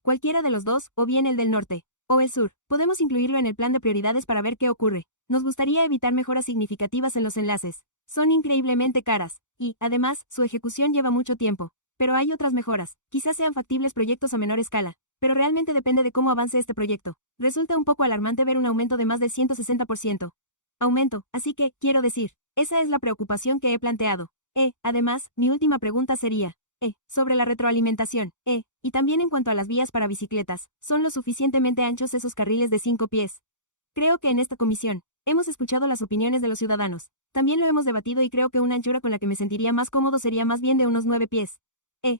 cualquiera de los dos, o bien el del norte, o el sur, podemos incluirlo en el plan de prioridades para ver qué ocurre. Nos gustaría evitar mejoras significativas en los enlaces. Son increíblemente caras, y, además, su ejecución lleva mucho tiempo. Pero hay otras mejoras, quizás sean factibles proyectos a menor escala, pero realmente depende de cómo avance este proyecto. Resulta un poco alarmante ver un aumento de más del 160%. Aumento, así que, quiero decir, esa es la preocupación que he planteado. Además, mi última pregunta sería, sobre la retroalimentación, y también en cuanto a las vías para bicicletas, ¿son lo suficientemente anchos esos carriles de 5 pies? Creo que en esta comisión, hemos escuchado las opiniones de los ciudadanos. También lo hemos debatido y creo que una anchura con la que me sentiría más cómodo sería más bien de unos 9 pies.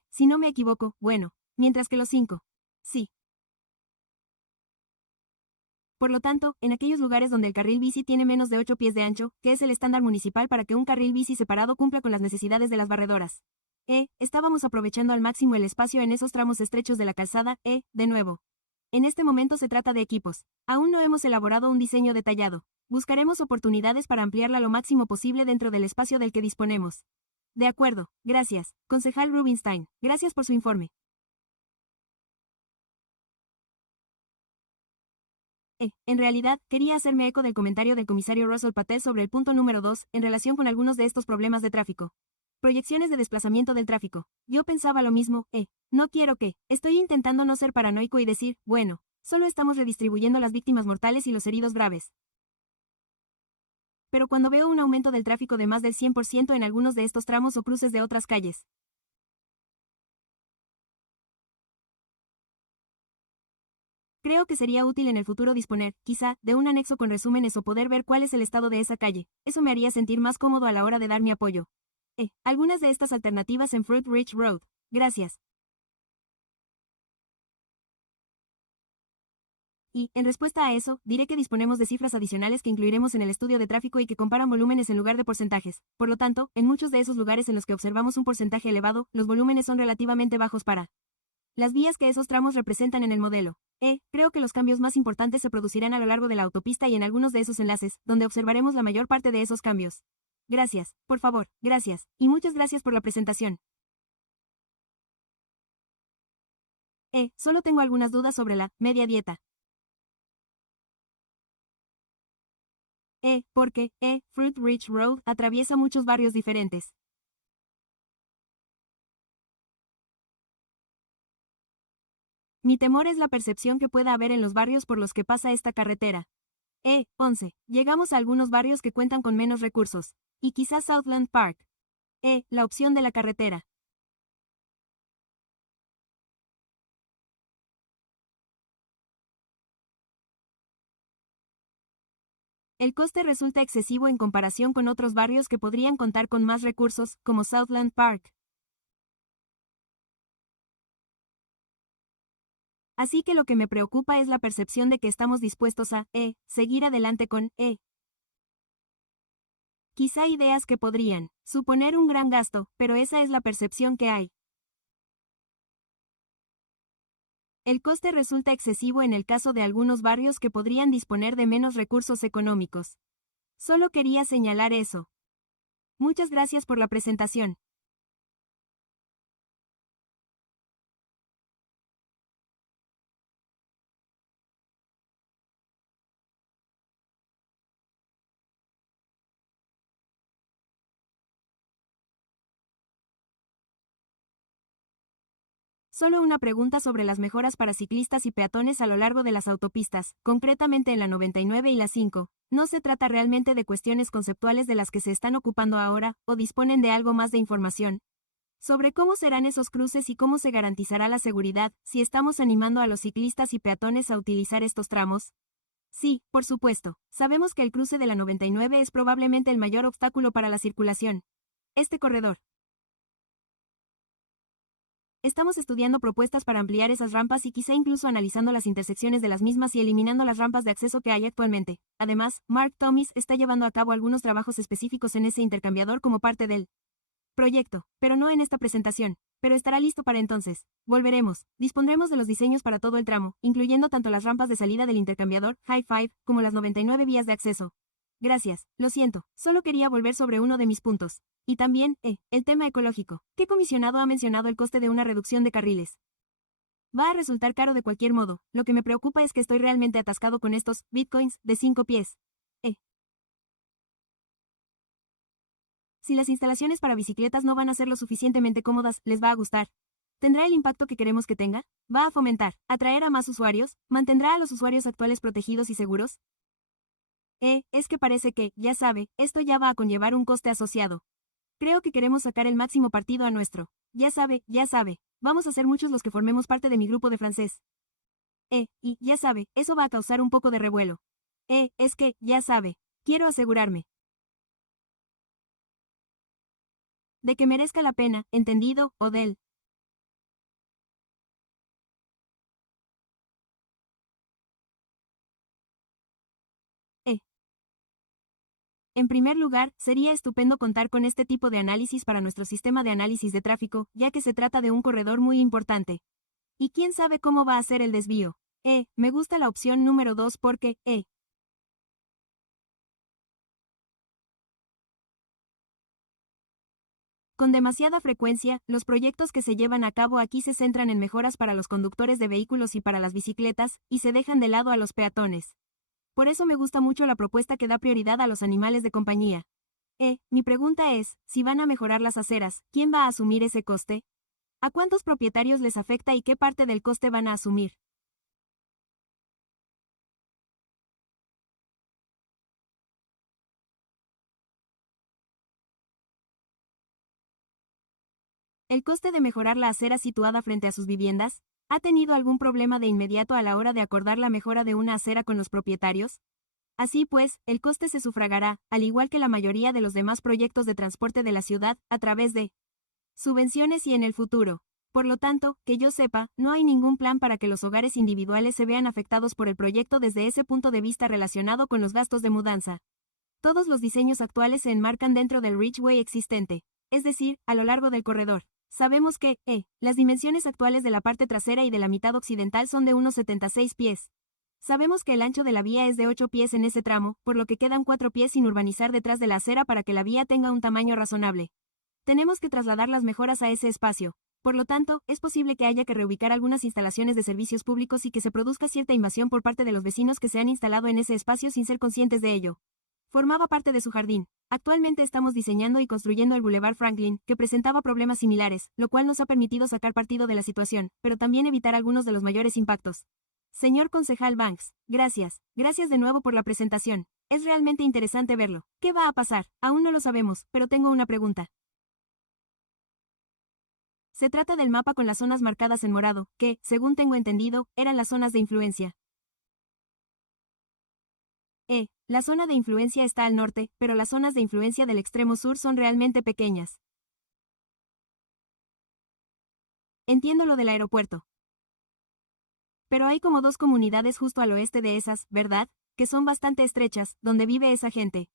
Si no me equivoco, bueno, mientras que los 5. Sí. Por lo tanto, en aquellos lugares donde el carril bici tiene menos de 8 pies de ancho, que es el estándar municipal para que un carril bici separado cumpla con las necesidades de las barredoras. Estábamos aprovechando al máximo el espacio en esos tramos estrechos de la calzada, de nuevo. En este momento se trata de equipos. Aún no hemos elaborado un diseño detallado. Buscaremos oportunidades para ampliarla lo máximo posible dentro del espacio del que disponemos. De acuerdo, gracias, concejal Rubinstein. Gracias por su informe. En realidad, quería hacerme eco del comentario del comisario Russell Patel sobre el punto número 2, en relación con algunos de estos problemas de tráfico. Proyecciones de desplazamiento del tráfico. Yo pensaba lo mismo, no quiero que, estoy intentando no ser paranoico y decir, bueno, solo estamos redistribuyendo las víctimas mortales y los heridos graves. Pero cuando veo un aumento del tráfico de más del 100% en algunos de estos tramos o cruces de otras calles, creo que sería útil en el futuro disponer, quizá, de un anexo con resúmenes o poder ver cuál es el estado de esa calle. Eso me haría sentir más cómodo a la hora de dar mi apoyo. Algunas de estas alternativas en Fruit Ridge Road. Gracias. Y, en respuesta a eso, diré que disponemos de cifras adicionales que incluiremos en el estudio de tráfico y que comparan volúmenes en lugar de porcentajes. Por lo tanto, en muchos de esos lugares en los que observamos un porcentaje elevado, los volúmenes son relativamente bajos para las vías que esos tramos representan en el modelo. Creo que los cambios más importantes se producirán a lo largo de la autopista y en algunos de esos enlaces, donde observaremos la mayor parte de esos cambios. Gracias, por favor, gracias, y muchas gracias por la presentación. Solo tengo algunas dudas sobre la media dieta. Porque, Fruit Ridge Road atraviesa muchos barrios diferentes. Mi temor es la percepción que pueda haber en los barrios por los que pasa esta carretera. 11. Llegamos a algunos barrios que cuentan con menos recursos. Y quizás Southland Park. La opción de la carretera. El coste resulta excesivo en comparación con otros barrios que podrían contar con más recursos, como Southland Park. Así que lo que me preocupa es la percepción de que estamos dispuestos a, seguir adelante con, quizá ideas que podrían suponer un gran gasto, pero esa es la percepción que hay. El coste resulta excesivo en el caso de algunos barrios que podrían disponer de menos recursos económicos. Solo quería señalar eso. Muchas gracias por la presentación. Solo una pregunta sobre las mejoras para ciclistas y peatones a lo largo de las autopistas, concretamente en la 99 y la 5. ¿No se trata realmente de cuestiones conceptuales de las que se están ocupando ahora, o disponen de algo más de información sobre cómo serán esos cruces y cómo se garantizará la seguridad si estamos animando a los ciclistas y peatones a utilizar estos tramos? Sí, por supuesto. Sabemos que el cruce de la 99 es probablemente el mayor obstáculo para la circulación. Este corredor. Estamos estudiando propuestas para ampliar esas rampas y quizá incluso analizando las intersecciones de las mismas y eliminando las rampas de acceso que hay actualmente. Además, Mark Thomas está llevando a cabo algunos trabajos específicos en ese intercambiador como parte del proyecto, pero no en esta presentación. Pero estará listo para entonces. Volveremos. Dispondremos de los diseños para todo el tramo, incluyendo tanto las rampas de salida del intercambiador, High Five, como las 99 vías de acceso. Gracias, lo siento, solo quería volver sobre uno de mis puntos. Y también, el tema ecológico. ¿Qué comisionado ha mencionado el coste de una reducción de carriles? Va a resultar caro de cualquier modo. Lo que me preocupa es que estoy realmente atascado con estos bitcoins de 5 pies. Si las instalaciones para bicicletas no van a ser lo suficientemente cómodas, ¿les va a gustar? ¿Tendrá el impacto que queremos que tenga? ¿Va a fomentar, atraer a más usuarios? ¿Mantendrá a los usuarios actuales protegidos y seguros? Es que parece que, ya sabe, esto ya va a conllevar un coste asociado. Creo que queremos sacar el máximo partido a nuestro. Ya sabe, vamos a ser muchos los que formemos parte de mi grupo de francés. Y, ya sabe, eso va a causar un poco de revuelo. Es que, ya sabe, quiero asegurarme de que merezca la pena, ¿entendido, Odell? En primer lugar, sería estupendo contar con este tipo de análisis para nuestro sistema de análisis de tráfico, ya que se trata de un corredor muy importante. ¿Y quién sabe cómo va a ser el desvío? Me gusta la opción número 2 porque, con demasiada frecuencia, los proyectos que se llevan a cabo aquí se centran en mejoras para los conductores de vehículos y para las bicicletas, y se dejan de lado a los peatones. Por eso me gusta mucho la propuesta que da prioridad a los animales de compañía. Mi pregunta es, si van a mejorar las aceras, ¿quién va a asumir ese coste? ¿A cuántos propietarios les afecta y qué parte del coste van a asumir? ¿El coste de mejorar la acera situada frente a sus viviendas? ¿Ha tenido algún problema de inmediato a la hora de acordar la mejora de una acera con los propietarios? Así pues, el coste se sufragará, al igual que la mayoría de los demás proyectos de transporte de la ciudad, a través de subvenciones y en el futuro. Por lo tanto, que yo sepa, no hay ningún plan para que los hogares individuales se vean afectados por el proyecto desde ese punto de vista relacionado con los gastos de mudanza. Todos los diseños actuales se enmarcan dentro del Ridgeway existente, es decir, a lo largo del corredor. Sabemos que, las dimensiones actuales de la parte trasera y de la mitad occidental son de unos 76 pies. Sabemos que el ancho de la vía es de 8 pies en ese tramo, por lo que quedan 4 pies sin urbanizar detrás de la acera para que la vía tenga un tamaño razonable. Tenemos que trasladar las mejoras a ese espacio. Por lo tanto, es posible que haya que reubicar algunas instalaciones de servicios públicos y que se produzca cierta invasión por parte de los vecinos que se han instalado en ese espacio sin ser conscientes de ello. Formaba parte de su jardín. Actualmente estamos diseñando y construyendo el Boulevard Franklin, que presentaba problemas similares, lo cual nos ha permitido sacar partido de la situación, pero también evitar algunos de los mayores impactos. Señor concejal Banks, gracias. Gracias de nuevo por la presentación. Es realmente interesante verlo. ¿Qué va a pasar? Aún no lo sabemos, pero tengo una pregunta. Se trata del mapa con las zonas marcadas en morado, que, según tengo entendido, eran las zonas de influencia. La zona de influencia está al norte, pero las zonas de influencia del extremo sur son realmente pequeñas. Entiendo lo del aeropuerto. Pero hay como dos comunidades justo al oeste de esas, ¿verdad? Que son bastante estrechas, donde vive esa gente.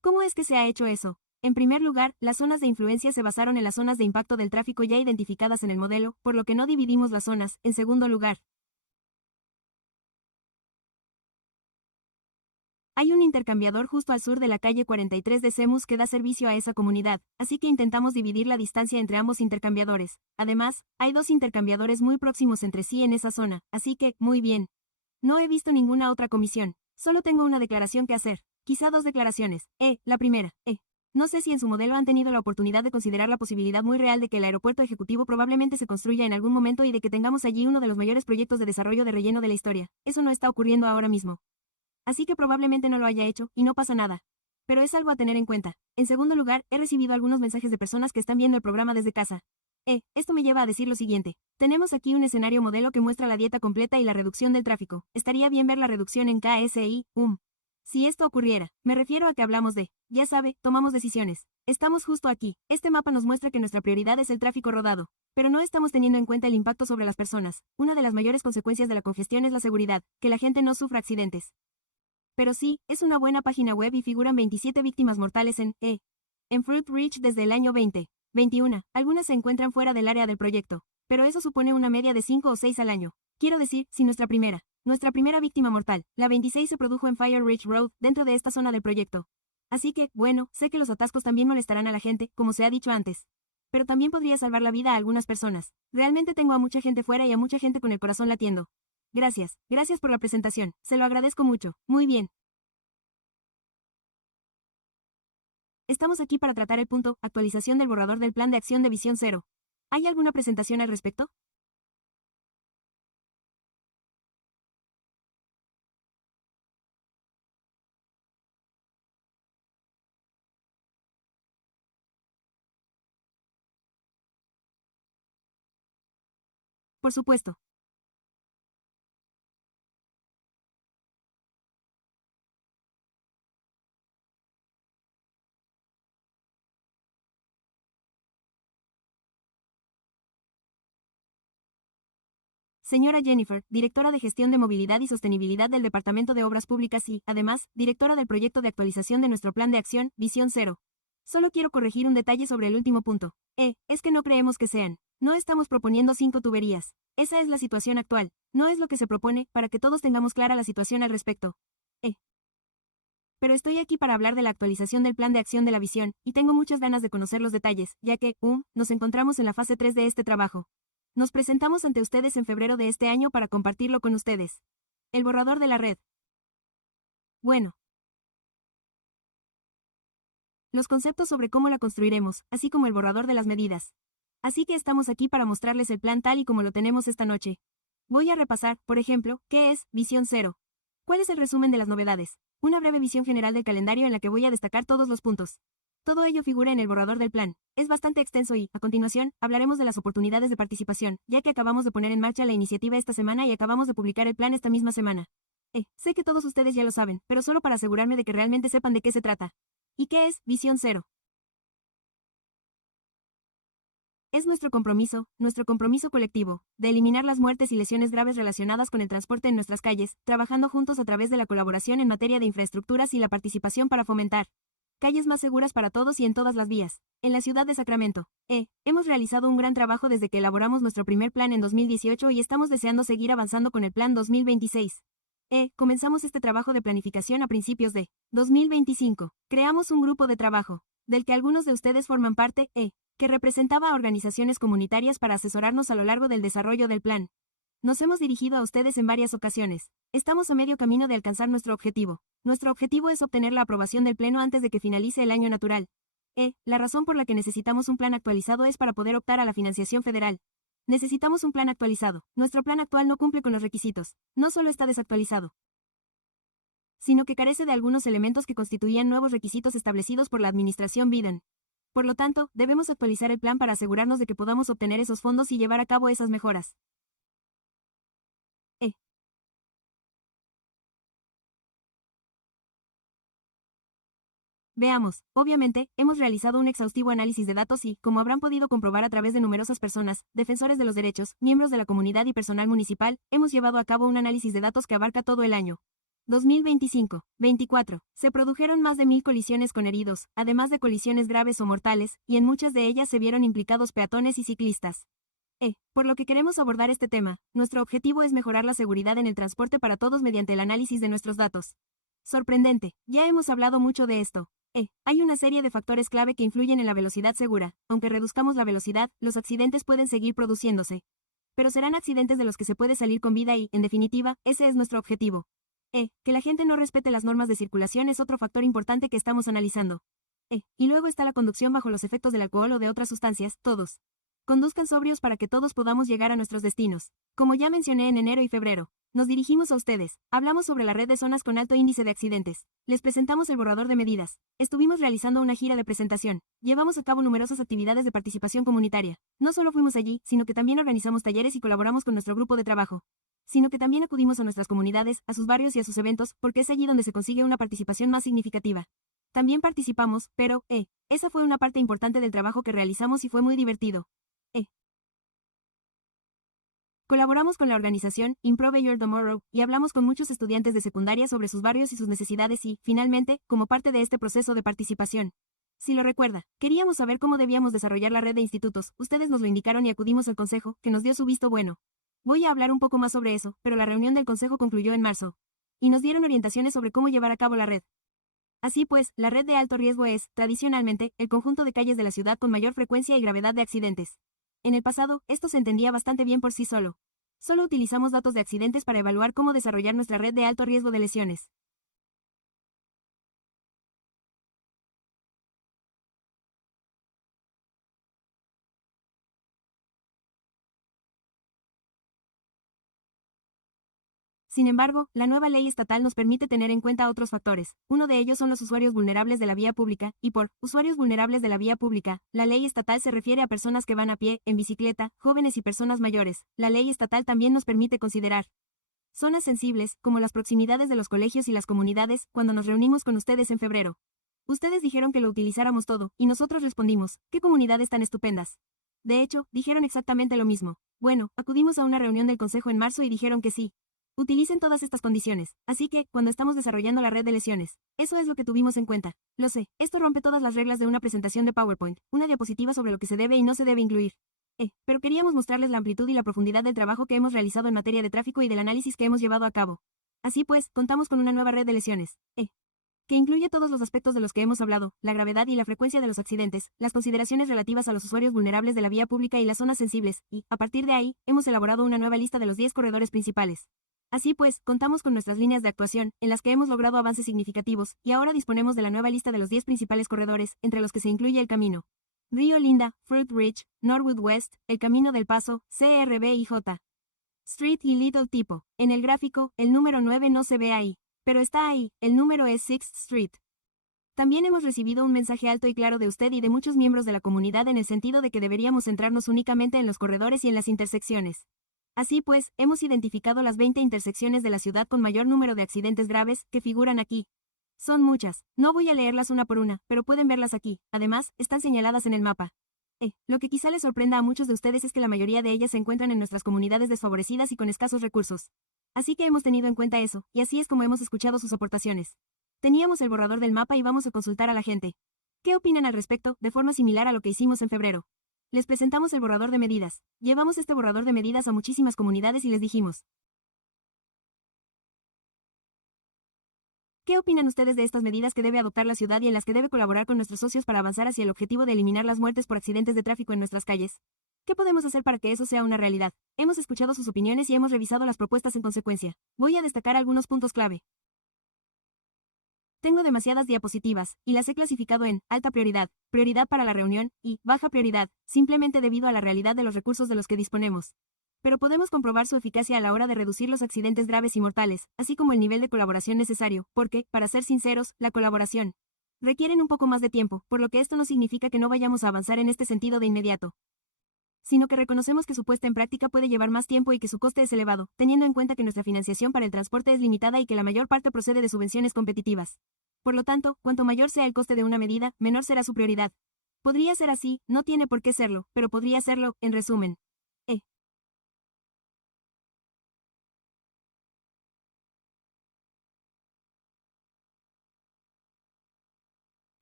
¿Cómo es que se ha hecho eso? En primer lugar, las zonas de influencia se basaron en las zonas de impacto del tráfico ya identificadas en el modelo, por lo que no dividimos las zonas. En segundo lugar, hay un intercambiador justo al sur de la calle 43 de Semus que da servicio a esa comunidad, así que intentamos dividir la distancia entre ambos intercambiadores. Además, hay dos intercambiadores muy próximos entre sí en esa zona, así que, muy bien. No he visto ninguna otra comisión. Solo tengo una declaración que hacer. Quizá dos declaraciones. La primera. No sé si en su modelo han tenido la oportunidad de considerar la posibilidad muy real de que el aeropuerto ejecutivo probablemente se construya en algún momento y de que tengamos allí uno de los mayores proyectos de desarrollo de relleno de la historia. Eso no está ocurriendo ahora mismo. Así que probablemente no lo haya hecho, y no pasa nada. Pero es algo a tener en cuenta. En segundo lugar, he recibido algunos mensajes de personas que están viendo el programa desde casa. Esto me lleva a decir lo siguiente. Tenemos aquí un escenario modelo que muestra la dieta completa y la reducción del tráfico. Estaría bien ver la reducción en KSI, Si esto ocurriera, me refiero a que hablamos de, ya sabe, tomamos decisiones. Estamos justo aquí. Este mapa nos muestra que nuestra prioridad es el tráfico rodado. Pero no estamos teniendo en cuenta el impacto sobre las personas. Una de las mayores consecuencias de la congestión es la seguridad, que la gente no sufra accidentes. Pero sí, es una buena página web y figuran 27 víctimas mortales en Fruit Ridge desde el año 2021. Algunas se encuentran fuera del área del proyecto, pero eso supone una media de 5 o 6 al año. Quiero decir, si nuestra primera víctima mortal, la 26 se produjo en Fire Ridge Road, dentro de esta zona del proyecto. Así que, bueno, sé que los atascos también molestarán a la gente, como se ha dicho antes. Pero también podría salvar la vida a algunas personas. Realmente tengo a mucha gente fuera y a mucha gente con el corazón latiendo. Gracias por la presentación, se lo agradezco mucho. Muy bien. Estamos aquí para tratar el punto, actualización del borrador del plan de acción de Visión Cero. ¿Hay alguna presentación al respecto? Por supuesto. Señora Jennifer, directora de Gestión de Movilidad y Sostenibilidad del Departamento de Obras Públicas y, además, directora del proyecto de actualización de nuestro plan de acción, Visión Cero. Solo quiero corregir un detalle sobre el último punto. Es que no creemos que sean. No estamos proponiendo 5 tuberías. Esa es la situación actual. No es lo que se propone, para que todos tengamos clara la situación al respecto. Pero estoy aquí para hablar de la actualización del plan de acción de la visión, y tengo muchas ganas de conocer los detalles, ya que, nos encontramos en la fase 3 de este trabajo. Nos presentamos ante ustedes en febrero de este año para compartirlo con ustedes. El borrador de la red. Bueno. Los conceptos sobre cómo la construiremos, así como el borrador de las medidas. Así que estamos aquí para mostrarles el plan tal y como lo tenemos esta noche. Voy a repasar, por ejemplo, qué es Visión Cero. ¿Cuál es el resumen de las novedades? Una breve visión general del calendario en la que voy a destacar todos los puntos. Todo ello figura en el borrador del plan. Es bastante extenso y, a continuación, hablaremos de las oportunidades de participación, ya que acabamos de poner en marcha la iniciativa esta semana y acabamos de publicar el plan esta misma semana. Sé que todos ustedes ya lo saben, pero solo para asegurarme de que realmente sepan de qué se trata. ¿Y qué es Visión Cero? Es nuestro compromiso colectivo, de eliminar las muertes y lesiones graves relacionadas con el transporte en nuestras calles, trabajando juntos a través de la colaboración en materia de infraestructuras y la participación para fomentar calles más seguras para todos y en todas las vías. En la ciudad de Sacramento, hemos realizado un gran trabajo desde que elaboramos nuestro primer plan en 2018 y estamos deseando seguir avanzando con el plan 2026. Comenzamos este trabajo de planificación a principios de 2025. Creamos un grupo de trabajo, del que algunos de ustedes forman parte, que representaba a organizaciones comunitarias para asesorarnos a lo largo del desarrollo del plan. Nos hemos dirigido a ustedes en varias ocasiones. Estamos a medio camino de alcanzar nuestro objetivo. Nuestro objetivo es obtener la aprobación del Pleno antes de que finalice el año natural. La razón por la que necesitamos un plan actualizado es para poder optar a la financiación federal. Necesitamos un plan actualizado. Nuestro plan actual no cumple con los requisitos. No solo está desactualizado, sino que carece de algunos elementos que constituían nuevos requisitos establecidos por la administración Biden. Por lo tanto, debemos actualizar el plan para asegurarnos de que podamos obtener esos fondos y llevar a cabo esas mejoras. Veamos, obviamente, hemos realizado un exhaustivo análisis de datos y, como habrán podido comprobar a través de numerosas personas, defensores de los derechos, miembros de la comunidad y personal municipal, hemos llevado a cabo un análisis de datos que abarca todo el año. 2025-24. Se produjeron más de 1000 colisiones con heridos, además de colisiones graves o mortales, y en muchas de ellas se vieron implicados peatones y ciclistas. Por lo que queremos abordar este tema, nuestro objetivo es mejorar la seguridad en el transporte para todos mediante el análisis de nuestros datos. Sorprendente, ya hemos hablado mucho de esto. Hay una serie de factores clave que influyen en la velocidad segura. Aunque reduzcamos la velocidad, los accidentes pueden seguir produciéndose. Pero serán accidentes de los que se puede salir con vida y, en definitiva, ese es nuestro objetivo. Que la gente no respete las normas de circulación es otro factor importante que estamos analizando. Y luego está la conducción bajo los efectos del alcohol o de otras sustancias, todos. Conduzcan sobrios para que todos podamos llegar a nuestros destinos. Como ya mencioné en enero y febrero, Nos dirigimos a ustedes. Hablamos sobre la red de zonas con alto índice de accidentes. Les presentamos el borrador de medidas. Estuvimos realizando una gira de presentación. Llevamos a cabo numerosas actividades de participación comunitaria. No solo fuimos allí, sino que también organizamos talleres y colaboramos con nuestro grupo de trabajo. Sino que también acudimos a nuestras comunidades, a sus barrios y a sus eventos, porque es allí donde se consigue una participación más significativa. También participamos, pero, esa fue una parte importante del trabajo que realizamos y fue muy divertido. Colaboramos con la organización Improve Your Tomorrow y hablamos con muchos estudiantes de secundaria sobre sus barrios y sus necesidades y, finalmente, como parte de este proceso de participación. Si lo recuerda, queríamos saber cómo debíamos desarrollar la red de institutos, ustedes nos lo indicaron y acudimos al consejo, que nos dio su visto bueno. Voy a hablar un poco más sobre eso, pero la reunión del consejo concluyó en marzo. Y nos dieron orientaciones sobre cómo llevar a cabo la red. Así pues, la red de alto riesgo es, tradicionalmente, el conjunto de calles de la ciudad con mayor frecuencia y gravedad de accidentes. En el pasado, esto se entendía bastante bien por sí solo. Solo utilizamos datos de accidentes para evaluar cómo desarrollar nuestra red de alto riesgo de lesiones. Sin embargo, la nueva ley estatal nos permite tener en cuenta otros factores. Uno de ellos son los usuarios vulnerables de la vía pública, y por usuarios vulnerables de la vía pública, la ley estatal se refiere a personas que van a pie, en bicicleta, jóvenes y personas mayores. La ley estatal también nos permite considerar zonas sensibles, como las proximidades de los colegios y las comunidades, cuando nos reunimos con ustedes en febrero. Ustedes dijeron que lo utilizáramos todo, y nosotros respondimos, ¿qué comunidades tan estupendas? De hecho, dijeron exactamente lo mismo. Bueno, acudimos a una reunión del consejo en marzo y dijeron que sí. Utilicen todas estas condiciones, así que, cuando estamos desarrollando la red de lesiones, eso es lo que tuvimos en cuenta. Lo sé, esto rompe todas las reglas de una presentación de PowerPoint, una diapositiva sobre lo que se debe y no se debe incluir. Pero queríamos mostrarles la amplitud y la profundidad del trabajo que hemos realizado en materia de tráfico y del análisis que hemos llevado a cabo. Así pues, contamos con una nueva red de lesiones, que incluye todos los aspectos de los que hemos hablado, la gravedad y la frecuencia de los accidentes, las consideraciones relativas a los usuarios vulnerables de la vía pública y las zonas sensibles, y, a partir de ahí, hemos elaborado una nueva lista de los 10 corredores principales. Así pues, contamos con nuestras líneas de actuación, en las que hemos logrado avances significativos, y ahora disponemos de la nueva lista de los 10 principales corredores, entre los que se incluye el camino Río Linda, Fruit Ridge, Norwood West, el Camino del Paso, CRB y J Street y Little Tipo. En el gráfico, el número 9 no se ve ahí, pero está ahí, el número es 6th Street. También hemos recibido un mensaje alto y claro de usted y de muchos miembros de la comunidad en el sentido de que deberíamos centrarnos únicamente en los corredores y en las intersecciones. Así pues, hemos identificado las 20 intersecciones de la ciudad con mayor número de accidentes graves, que figuran aquí. Son muchas, no voy a leerlas una por una, pero pueden verlas aquí, además, están señaladas en el mapa. Lo que quizá les sorprenda a muchos de ustedes es que la mayoría de ellas se encuentran en nuestras comunidades desfavorecidas y con escasos recursos. Así que hemos tenido en cuenta eso, y así es como hemos escuchado sus aportaciones. Teníamos el borrador del mapa y vamos a consultar a la gente. ¿Qué opinan al respecto, de forma similar a lo que hicimos en febrero? Les presentamos el borrador de medidas. Llevamos este borrador de medidas a muchísimas comunidades y les dijimos: ¿qué opinan ustedes de estas medidas que debe adoptar la ciudad y en las que debe colaborar con nuestros socios para avanzar hacia el objetivo de eliminar las muertes por accidentes de tráfico en nuestras calles? ¿Qué podemos hacer para que eso sea una realidad? Hemos escuchado sus opiniones y hemos revisado las propuestas en consecuencia. Voy a destacar algunos puntos clave. Tengo demasiadas diapositivas, y las he clasificado en alta prioridad, prioridad para la reunión, y baja prioridad, simplemente debido a la realidad de los recursos de los que disponemos. Pero podemos comprobar su eficacia a la hora de reducir los accidentes graves y mortales, así como el nivel de colaboración necesario, porque, para ser sinceros, la colaboración requieren un poco más de tiempo, por lo que esto no significa que no vayamos a avanzar en este sentido de inmediato, sino que reconocemos que su puesta en práctica puede llevar más tiempo y que su coste es elevado, teniendo en cuenta que nuestra financiación para el transporte es limitada y que la mayor parte procede de subvenciones competitivas. Por lo tanto, cuanto mayor sea el coste de una medida, menor será su prioridad. Podría ser así, no tiene por qué serlo, pero podría serlo, en resumen.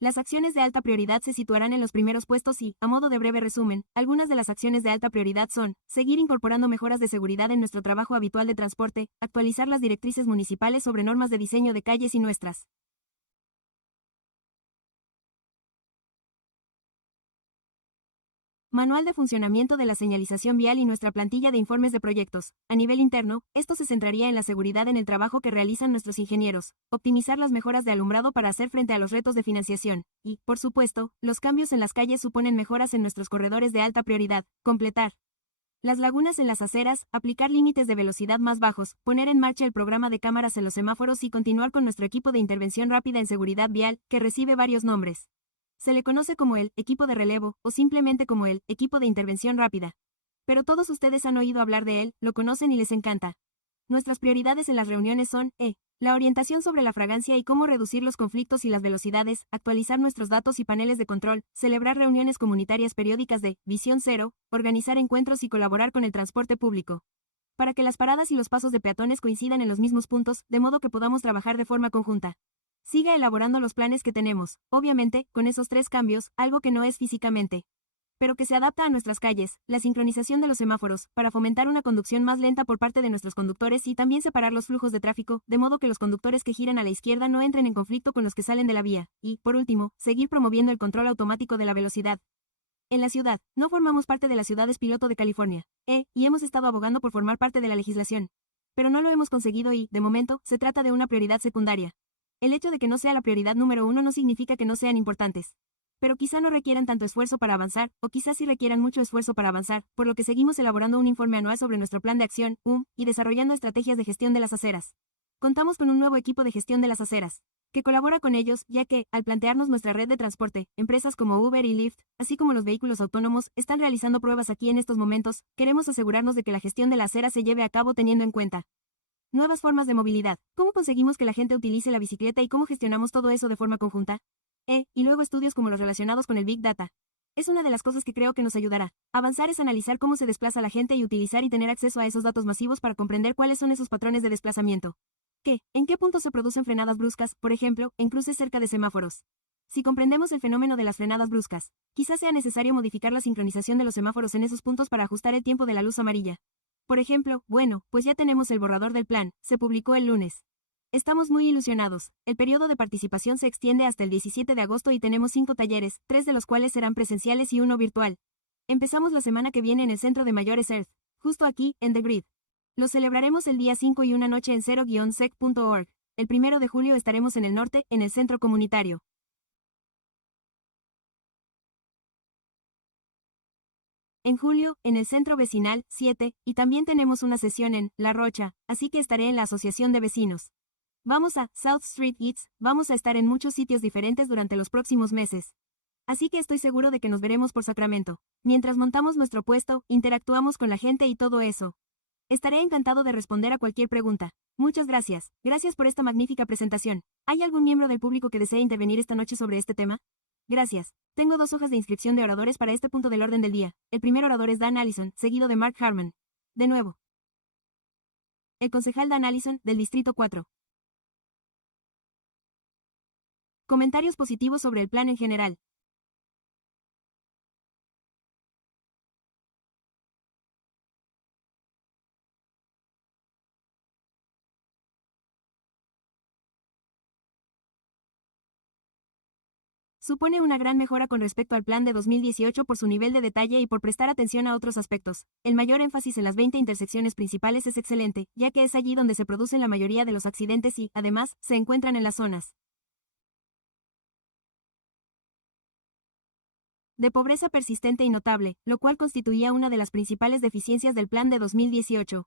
Las acciones de alta prioridad se situarán en los primeros puestos y, a modo de breve resumen, algunas de las acciones de alta prioridad son: seguir incorporando mejoras de seguridad en nuestro trabajo habitual de transporte, actualizar las directrices municipales sobre normas de diseño de calles y nuestras manual de funcionamiento de la señalización vial y nuestra plantilla de informes de proyectos. A nivel interno, esto se centraría en la seguridad en el trabajo que realizan nuestros ingenieros, optimizar las mejoras de alumbrado para hacer frente a los retos de financiación, y, por supuesto, los cambios en las calles suponen mejoras en nuestros corredores de alta prioridad, completar Las lagunas en las aceras, aplicar límites de velocidad más bajos, poner en marcha el programa de cámaras en los semáforos y continuar con nuestro equipo de intervención rápida en seguridad vial, que recibe varios nombres. Se le conoce como el equipo de relevo, o simplemente como el equipo de intervención rápida. Pero todos ustedes han oído hablar de él, lo conocen y les encanta. Nuestras prioridades en las reuniones son, la orientación sobre la fragancia y cómo reducir los conflictos y las velocidades, actualizar nuestros datos y paneles de control, celebrar reuniones comunitarias periódicas de Visión Cero, organizar encuentros y colaborar con el transporte público. Para que las paradas y los pasos de peatones coincidan en los mismos puntos, de modo que podamos trabajar de forma conjunta. Siga elaborando los planes que tenemos, obviamente, con esos 3 cambios, algo que no es físicamente, pero que se adapta a nuestras calles, la sincronización de los semáforos, para fomentar una conducción más lenta por parte de nuestros conductores y también separar los flujos de tráfico, de modo que los conductores que giran a la izquierda no entren en conflicto con los que salen de la vía, y, por último, seguir promoviendo el control automático de la velocidad. En la ciudad, no formamos parte de las ciudades piloto de California, y hemos estado abogando por formar parte de la legislación. Pero no lo hemos conseguido y, de momento, se trata de una prioridad secundaria. El hecho de que no sea la prioridad número 1 no significa que no sean importantes. Pero quizá no requieran tanto esfuerzo para avanzar, o quizás sí requieran mucho esfuerzo para avanzar, por lo que seguimos elaborando un informe anual sobre nuestro plan de acción, y desarrollando estrategias de gestión de las aceras. Contamos con un nuevo equipo de gestión de las aceras, que colabora con ellos, ya que, al plantearnos nuestra red de transporte, empresas como Uber y Lyft, así como los vehículos autónomos, están realizando pruebas aquí en estos momentos, queremos asegurarnos de que la gestión de la acera se lleve a cabo teniendo en cuenta nuevas formas de movilidad. ¿Cómo conseguimos que la gente utilice la bicicleta y cómo gestionamos todo eso de forma conjunta? Y luego estudios como los relacionados con el Big Data. Es una de las cosas que creo que nos ayudará. Avanzar es analizar cómo se desplaza la gente y utilizar y tener acceso a esos datos masivos para comprender cuáles son esos patrones de desplazamiento. ¿En qué puntos se producen frenadas bruscas, por ejemplo, en cruces cerca de semáforos? Si comprendemos el fenómeno de las frenadas bruscas, quizás sea necesario modificar la sincronización de los semáforos en esos puntos para ajustar el tiempo de la luz amarilla. Por ejemplo, bueno, pues ya tenemos el borrador del plan, se publicó el lunes. Estamos muy ilusionados. El periodo de participación se extiende hasta el 17 de agosto y tenemos 5 talleres, 3 de los cuales serán presenciales y 1 virtual. Empezamos la semana que viene en el Centro de Mayores Earth, justo aquí, en The Grid. Lo celebraremos el día 5 y una noche en 0-sec.org. El 1 de julio estaremos en el norte, en el centro comunitario. En julio, en el centro vecinal, 7, y también tenemos una sesión en La Rocha, así que estaré en la asociación de vecinos. Vamos a South Street Eats, vamos a estar en muchos sitios diferentes durante los próximos meses. Así que estoy seguro de que nos veremos por Sacramento. Mientras montamos nuestro puesto, interactuamos con la gente y todo eso. Estaré encantado de responder a cualquier pregunta. Muchas gracias. Gracias por esta magnífica presentación. ¿Hay algún miembro del público que desee intervenir esta noche sobre este tema? Gracias. Tengo 2 hojas de inscripción de oradores para este punto del orden del día. El primer orador es Dan Allison, seguido de Mark Harmon. De nuevo. El concejal Dan Allison, del Distrito 4. Comentarios positivos sobre el plan en general. Supone una gran mejora con respecto al plan de 2018 por su nivel de detalle y por prestar atención a otros aspectos. El mayor énfasis en las 20 intersecciones principales es excelente, ya que es allí donde se producen la mayoría de los accidentes y, además, se encuentran en las zonas de pobreza persistente y notable, lo cual constituía una de las principales deficiencias del plan de 2018.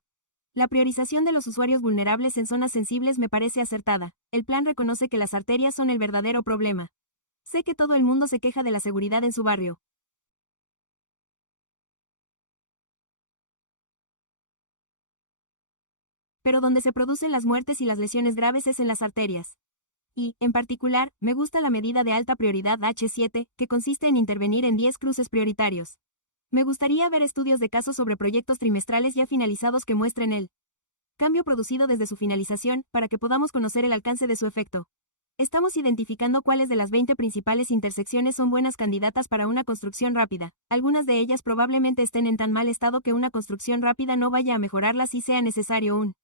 La priorización de los usuarios vulnerables en zonas sensibles me parece acertada. El plan reconoce que las arterias son el verdadero problema. Sé que todo el mundo se queja de la seguridad en su barrio. Pero donde se producen las muertes y las lesiones graves es en las arterias. Y, en particular, me gusta la medida de alta prioridad H7, que consiste en intervenir en 10 cruces prioritarios. Me gustaría ver estudios de casos sobre proyectos trimestrales ya finalizados que muestren el cambio producido desde su finalización, para que podamos conocer el alcance de su efecto. Estamos identificando cuáles de las 20 principales intersecciones son buenas candidatas para una construcción rápida. Algunas de ellas probablemente estén en tan mal estado que una construcción rápida no vaya a mejorarlas si sea necesario un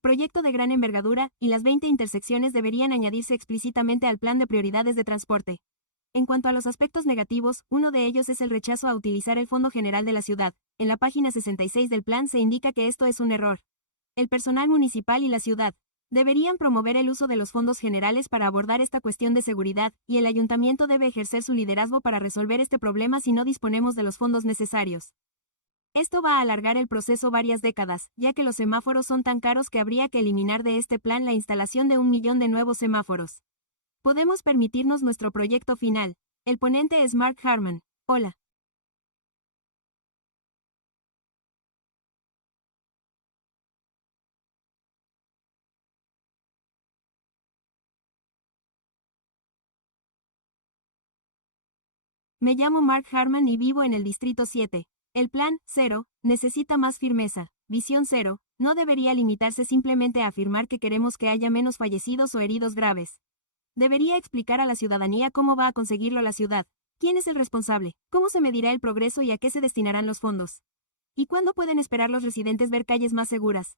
proyecto de gran envergadura, y las 20 intersecciones deberían añadirse explícitamente al plan de prioridades de transporte. En cuanto a los aspectos negativos, uno de ellos es el rechazo a utilizar el Fondo General de la Ciudad. En la página 66 del plan se indica que esto es un error. El personal municipal y la ciudad Deberían promover el uso de los fondos generales para abordar esta cuestión de seguridad, y el ayuntamiento debe ejercer su liderazgo para resolver este problema si no disponemos de los fondos necesarios. Esto va a alargar el proceso varias décadas, ya que los semáforos son tan caros que habría que eliminar de este plan la instalación de 1 millón de nuevos semáforos. Podemos permitirnos nuestro proyecto final. El ponente es Mark Harman. Hola. Me llamo Mark Harman y vivo en el Distrito 7. El Plan 0 necesita más firmeza. Visión 0 no debería limitarse simplemente a afirmar que queremos que haya menos fallecidos o heridos graves. Debería explicar a la ciudadanía cómo va a conseguirlo la ciudad, quién es el responsable, cómo se medirá el progreso y a qué se destinarán los fondos. ¿Y cuándo pueden esperar los residentes ver calles más seguras?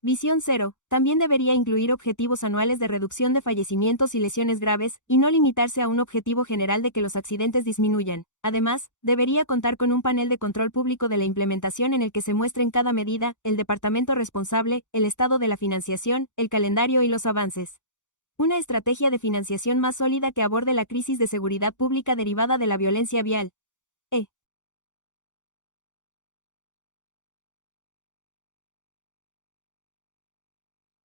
Visión 0 también debería incluir objetivos anuales de reducción de fallecimientos y lesiones graves, y no limitarse a un objetivo general de que los accidentes disminuyan. Además, debería contar con un panel de control público de la implementación en el que se muestren cada medida, el departamento responsable, el estado de la financiación, el calendario y los avances. Una estrategia de financiación más sólida que aborde la crisis de seguridad pública derivada de la violencia vial. E.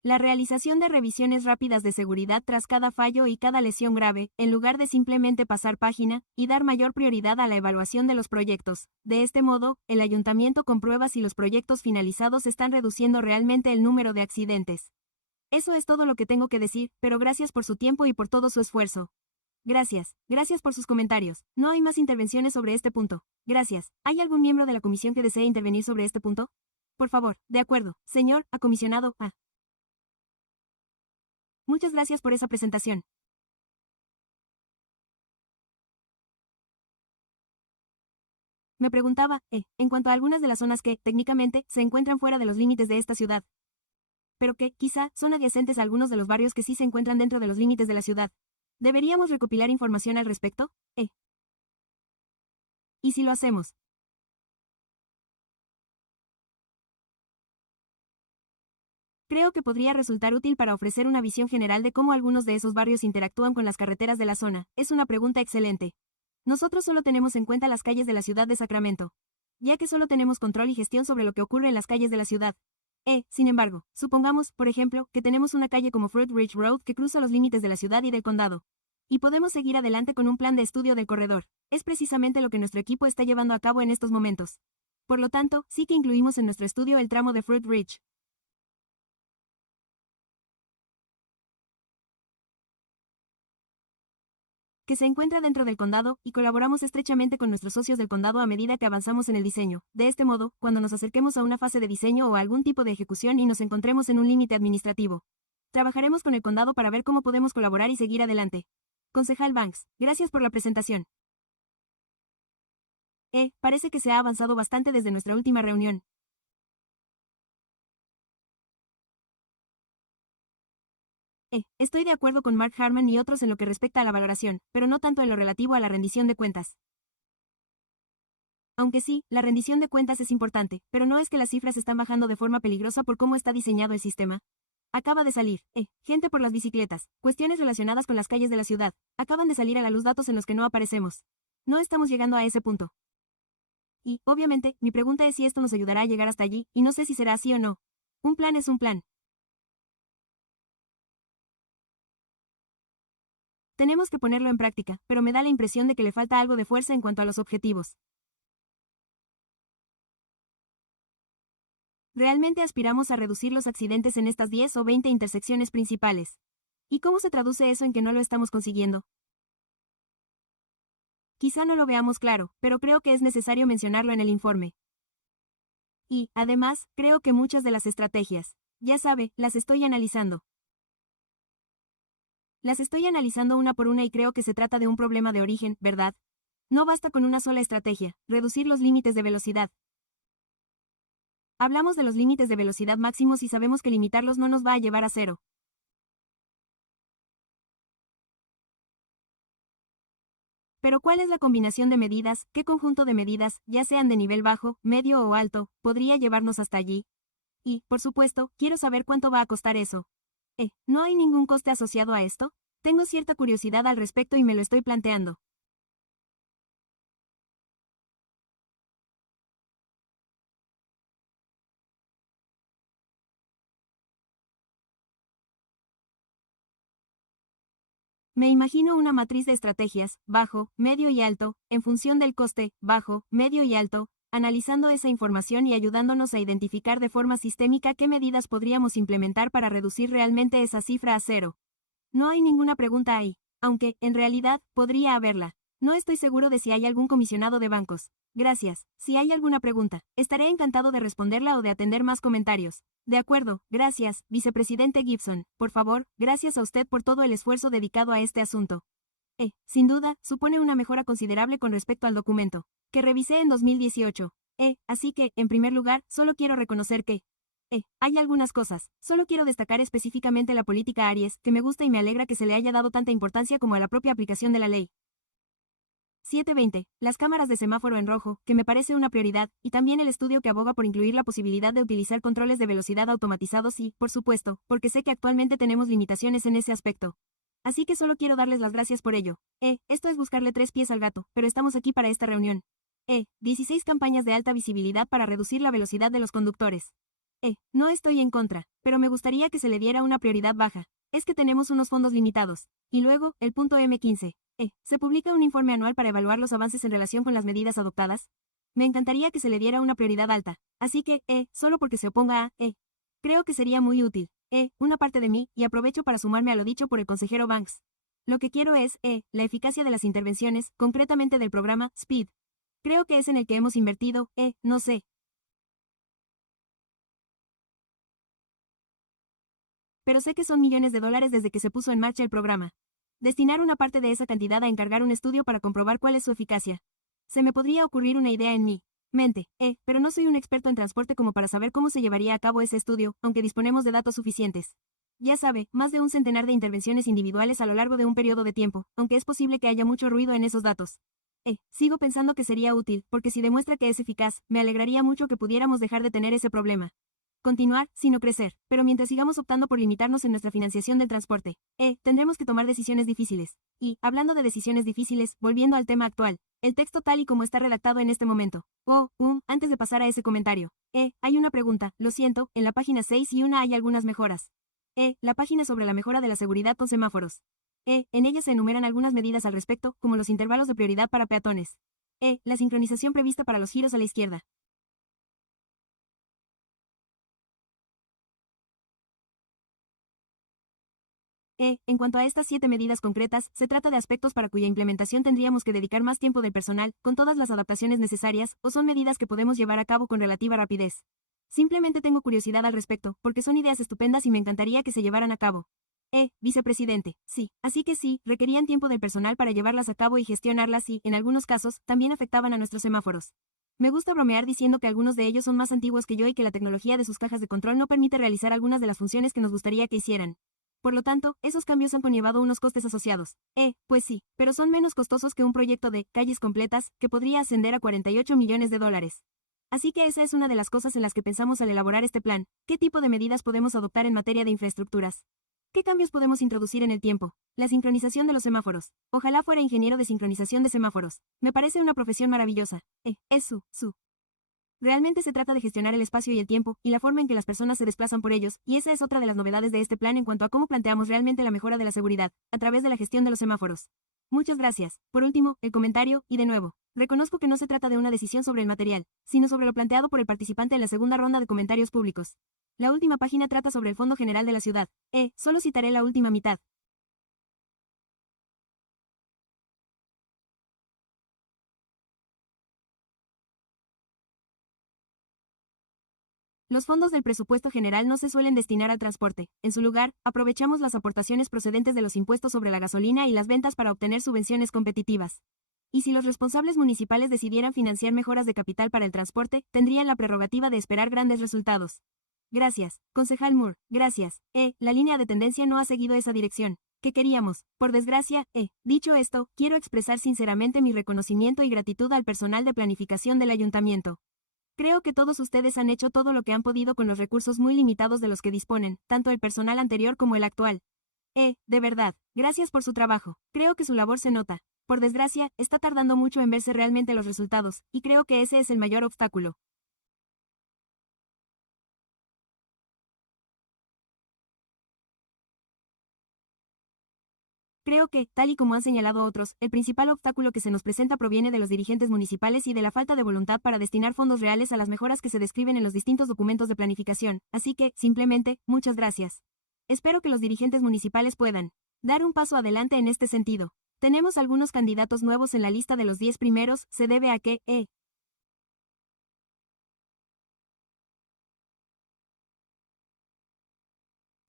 La realización de revisiones rápidas de seguridad tras cada fallo y cada lesión grave, en lugar de simplemente pasar página, y dar mayor prioridad a la evaluación de los proyectos. De este modo, el ayuntamiento comprueba si los proyectos finalizados están reduciendo realmente el número de accidentes. Eso es todo lo que tengo que decir, pero gracias por su tiempo y por todo su esfuerzo. Gracias por sus comentarios. No hay más intervenciones sobre este punto. Gracias. ¿Hay algún miembro de la comisión que desee intervenir sobre este punto? Por favor, de acuerdo, señor comisionado A. Muchas gracias por esa presentación. Me preguntaba, en cuanto a algunas de las zonas que, técnicamente, se encuentran fuera de los límites de esta ciudad, pero que, quizá, son adyacentes a algunos de los barrios que sí se encuentran dentro de los límites de la ciudad. ¿Deberíamos recopilar información al respecto? ¿Y si lo hacemos? Creo que podría resultar útil para ofrecer una visión general de cómo algunos de esos barrios interactúan con las carreteras de la zona. Es una pregunta excelente. Nosotros solo tenemos en cuenta las calles de la ciudad de Sacramento, ya que solo tenemos control y gestión sobre lo que ocurre en las calles de la ciudad. Sin embargo, supongamos, por ejemplo, que tenemos una calle como Fruit Ridge Road que cruza los límites de la ciudad y del condado. Y podemos seguir adelante con un plan de estudio del corredor. Es precisamente lo que nuestro equipo está llevando a cabo en estos momentos. Por lo tanto, sí que incluimos en nuestro estudio el tramo de Fruit Ridge, que se encuentra dentro del condado, y colaboramos estrechamente con nuestros socios del condado a medida que avanzamos en el diseño. De este modo, cuando nos acerquemos a una fase de diseño o a algún tipo de ejecución y nos encontremos en un límite administrativo, trabajaremos con el condado para ver cómo podemos colaborar y seguir adelante. Concejal Banks, gracias por la presentación. Parece que se ha avanzado bastante desde nuestra última reunión. Estoy de acuerdo con Mark Harman y otros en lo que respecta a la valoración, pero no tanto en lo relativo a la rendición de cuentas. Aunque sí, la rendición de cuentas es importante, pero no es que las cifras están bajando de forma peligrosa por cómo está diseñado el sistema. Acaba de salir, gente por las bicicletas, cuestiones relacionadas con las calles de la ciudad, acaban de salir a la luz datos en los que no aparecemos. No estamos llegando a ese punto. Y, obviamente, mi pregunta es si esto nos ayudará a llegar hasta allí, y no sé si será así o no. Un plan es un plan. Tenemos que ponerlo en práctica, pero me da la impresión de que le falta algo de fuerza en cuanto a los objetivos. Realmente aspiramos a reducir los accidentes en estas 10 o 20 intersecciones principales. ¿Y cómo se traduce eso en que no lo estamos consiguiendo? Quizá no lo veamos claro, pero creo que es necesario mencionarlo en el informe. Y, además, creo que muchas de las estrategias, ya sabe, las estoy analizando. Las estoy analizando una por una y creo que se trata de un problema de origen, ¿verdad? No basta con una sola estrategia, reducir los límites de velocidad. Hablamos de los límites de velocidad máximos y sabemos que limitarlos no nos va a llevar a cero. Pero ¿cuál es la combinación de medidas, qué conjunto de medidas, ya sean de nivel bajo, medio o alto, podría llevarnos hasta allí? Y, por supuesto, quiero saber cuánto va a costar eso. ¿No hay ningún coste asociado a esto? Tengo cierta curiosidad al respecto y me lo estoy planteando. Me imagino una matriz de estrategias, bajo, medio y alto, en función del coste, bajo, medio y alto, analizando esa información y ayudándonos a identificar de forma sistémica qué medidas podríamos implementar para reducir realmente esa cifra a cero. No hay ninguna pregunta ahí, aunque, en realidad, podría haberla. No estoy seguro de si hay algún comisionado de bancos. Gracias. Si hay alguna pregunta, estaré encantado de responderla o de atender más comentarios. De acuerdo, gracias, vicepresidente Gibson. Por favor, gracias a usted por todo el esfuerzo dedicado a este asunto. Sin duda, supone una mejora considerable con respecto al documento que revisé en 2018. Así que, en primer lugar, solo quiero reconocer que, hay algunas cosas. Solo quiero destacar específicamente la política Aries, que me gusta y me alegra que se le haya dado tanta importancia como a la propia aplicación de la ley. 720. Las cámaras de semáforo en rojo, que me parece una prioridad, y también el estudio que aboga por incluir la posibilidad de utilizar controles de velocidad automatizados y, por supuesto, porque sé que actualmente tenemos limitaciones en ese aspecto. Así que solo quiero darles las gracias por ello. Esto es buscarle tres pies al gato, pero estamos aquí para esta reunión. 16 campañas de alta visibilidad para reducir la velocidad de los conductores. No estoy en contra, pero me gustaría que se le diera una prioridad baja. Es que tenemos unos fondos limitados. Y luego, el punto M15. ¿Se publica un informe anual para evaluar los avances en relación con las medidas adoptadas? Me encantaría que se le diera una prioridad alta. Así que, solo porque se oponga a, creo que sería muy útil. Una parte de mí, y aprovecho para sumarme a lo dicho por el consejero Banks. Lo que quiero es, la eficacia de las intervenciones, concretamente del programa, SPEED. Creo que es en el que hemos invertido, no sé. Pero sé que son millones de dólares desde que se puso en marcha el programa. Destinar una parte de esa cantidad a encargar un estudio para comprobar cuál es su eficacia. Se me podría ocurrir una idea en mi mente, pero no soy un experto en transporte como para saber cómo se llevaría a cabo ese estudio, aunque disponemos de datos suficientes. Ya sabe, más de un centenar de intervenciones individuales a lo largo de un periodo de tiempo, aunque es posible que haya mucho ruido en esos datos. Sigo pensando que sería útil, porque si demuestra que es eficaz, me alegraría mucho que pudiéramos dejar de tener ese problema. Continuar, sino crecer, pero mientras sigamos optando por limitarnos en nuestra financiación del transporte, tendremos que tomar decisiones difíciles. Y, hablando de decisiones difíciles, volviendo al tema actual, el texto tal y como está redactado en este momento. Antes de pasar a ese comentario, hay una pregunta, lo siento, en la página 6 y una hay algunas mejoras. La página sobre la mejora de la seguridad con semáforos. En ella se enumeran algunas medidas al respecto, como los intervalos de prioridad para peatones. La sincronización prevista para los giros a la izquierda. En cuanto a estas 7 medidas concretas, se trata de aspectos para cuya implementación tendríamos que dedicar más tiempo del personal, con todas las adaptaciones necesarias, o son medidas que podemos llevar a cabo con relativa rapidez. Simplemente tengo curiosidad al respecto, porque son ideas estupendas y me encantaría que se llevaran a cabo. Vicepresidente, sí, así que sí, requerían tiempo del personal para llevarlas a cabo y gestionarlas y, en algunos casos, también afectaban a nuestros semáforos. Me gusta bromear diciendo que algunos de ellos son más antiguos que yo y que la tecnología de sus cajas de control no permite realizar algunas de las funciones que nos gustaría que hicieran. Por lo tanto, esos cambios han conllevado unos costes asociados. Pues sí, pero son menos costosos que un proyecto de calles completas, que podría ascender a 48 millones de dólares. Así que esa es una de las cosas en las que pensamos al elaborar este plan. ¿Qué tipo de medidas podemos adoptar en materia de infraestructuras? ¿Qué cambios podemos introducir en el tiempo? La sincronización de los semáforos. Ojalá fuera ingeniero de sincronización de semáforos. Me parece una profesión maravillosa. Es su. Realmente se trata de gestionar el espacio y el tiempo, y la forma en que las personas se desplazan por ellos, y esa es otra de las novedades de este plan en cuanto a cómo planteamos realmente la mejora de la seguridad, a través de la gestión de los semáforos. Muchas gracias. Por último, el comentario, y de nuevo, reconozco que no se trata de una decisión sobre el material, sino sobre lo planteado por el participante en la segunda ronda de comentarios públicos. La última página trata sobre el Fondo General de la Ciudad. Solo citaré la última mitad. Los fondos del presupuesto general no se suelen destinar al transporte. En su lugar, aprovechamos las aportaciones procedentes de los impuestos sobre la gasolina y las ventas para obtener subvenciones competitivas. Y si los responsables municipales decidieran financiar mejoras de capital para el transporte, tendrían la prerrogativa de esperar grandes resultados. Gracias, concejal Moore, gracias. La línea de tendencia no ha seguido esa dirección que queríamos, por desgracia. Dicho esto, quiero expresar sinceramente mi reconocimiento y gratitud al personal de planificación del ayuntamiento. Creo que todos ustedes han hecho todo lo que han podido con los recursos muy limitados de los que disponen, tanto el personal anterior como el actual. De verdad, gracias por su trabajo. Creo que su labor se nota. Por desgracia, está tardando mucho en verse realmente los resultados, y creo que ese es el mayor obstáculo. Creo que, tal y como han señalado otros, el principal obstáculo que se nos presenta proviene de los dirigentes municipales y de la falta de voluntad para destinar fondos reales a las mejoras que se describen en los distintos documentos de planificación, así que, simplemente, muchas gracias. Espero que los dirigentes municipales puedan dar un paso adelante en este sentido. Tenemos algunos candidatos nuevos en la lista de los 10 primeros, se debe a que,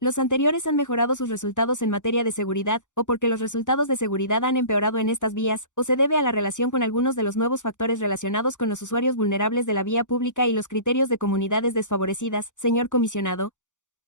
los anteriores han mejorado sus resultados en materia de seguridad, o porque los resultados de seguridad han empeorado en estas vías, o se debe a la relación con algunos de los nuevos factores relacionados con los usuarios vulnerables de la vía pública y los criterios de comunidades desfavorecidas, señor comisionado.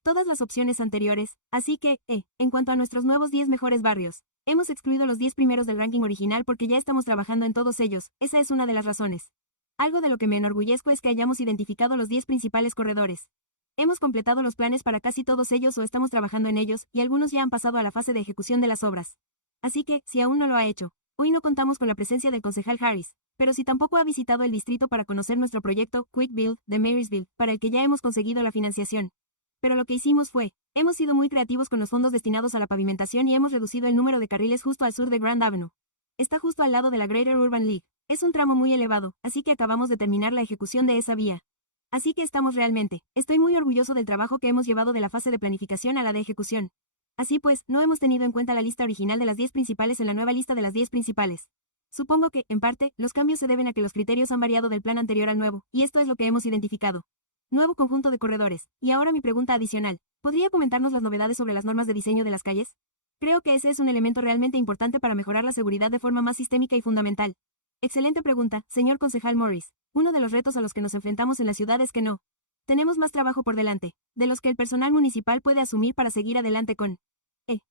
Todas las opciones anteriores, así que, en cuanto a nuestros nuevos 10 mejores barrios, hemos excluido los 10 primeros del ranking original porque ya estamos trabajando en todos ellos, esa es una de las razones. Algo de lo que me enorgullezco es que hayamos identificado los 10 principales corredores. Hemos completado los planes para casi todos ellos o estamos trabajando en ellos, y algunos ya han pasado a la fase de ejecución de las obras. Así que, si aún no lo ha hecho, hoy no contamos con la presencia del concejal Harris, pero si tampoco ha visitado el distrito para conocer nuestro proyecto Quick Build de Marysville, para el que ya hemos conseguido la financiación. Pero lo que hicimos fue, hemos sido muy creativos con los fondos destinados a la pavimentación y hemos reducido el número de carriles justo al sur de Grand Avenue. Está justo al lado de la Greater Urban League. Es un tramo muy elevado, así que acabamos de terminar la ejecución de esa vía. Así que estoy muy orgulloso del trabajo que hemos llevado de la fase de planificación a la de ejecución. Así pues, no hemos tenido en cuenta la lista original de las 10 principales en la nueva lista de las 10 principales. Supongo que, en parte, los cambios se deben a que los criterios han variado del plan anterior al nuevo, y esto es lo que hemos identificado. Nuevo conjunto de corredores. Y ahora mi pregunta adicional. ¿Podría comentarnos las novedades sobre las normas de diseño de las calles? Creo que ese es un elemento realmente importante para mejorar la seguridad de forma más sistémica y fundamental. Excelente pregunta, señor concejal Morris. Uno de los retos a los que nos enfrentamos en la ciudad es que no tenemos más trabajo por delante, de los que el personal municipal puede asumir para seguir adelante con.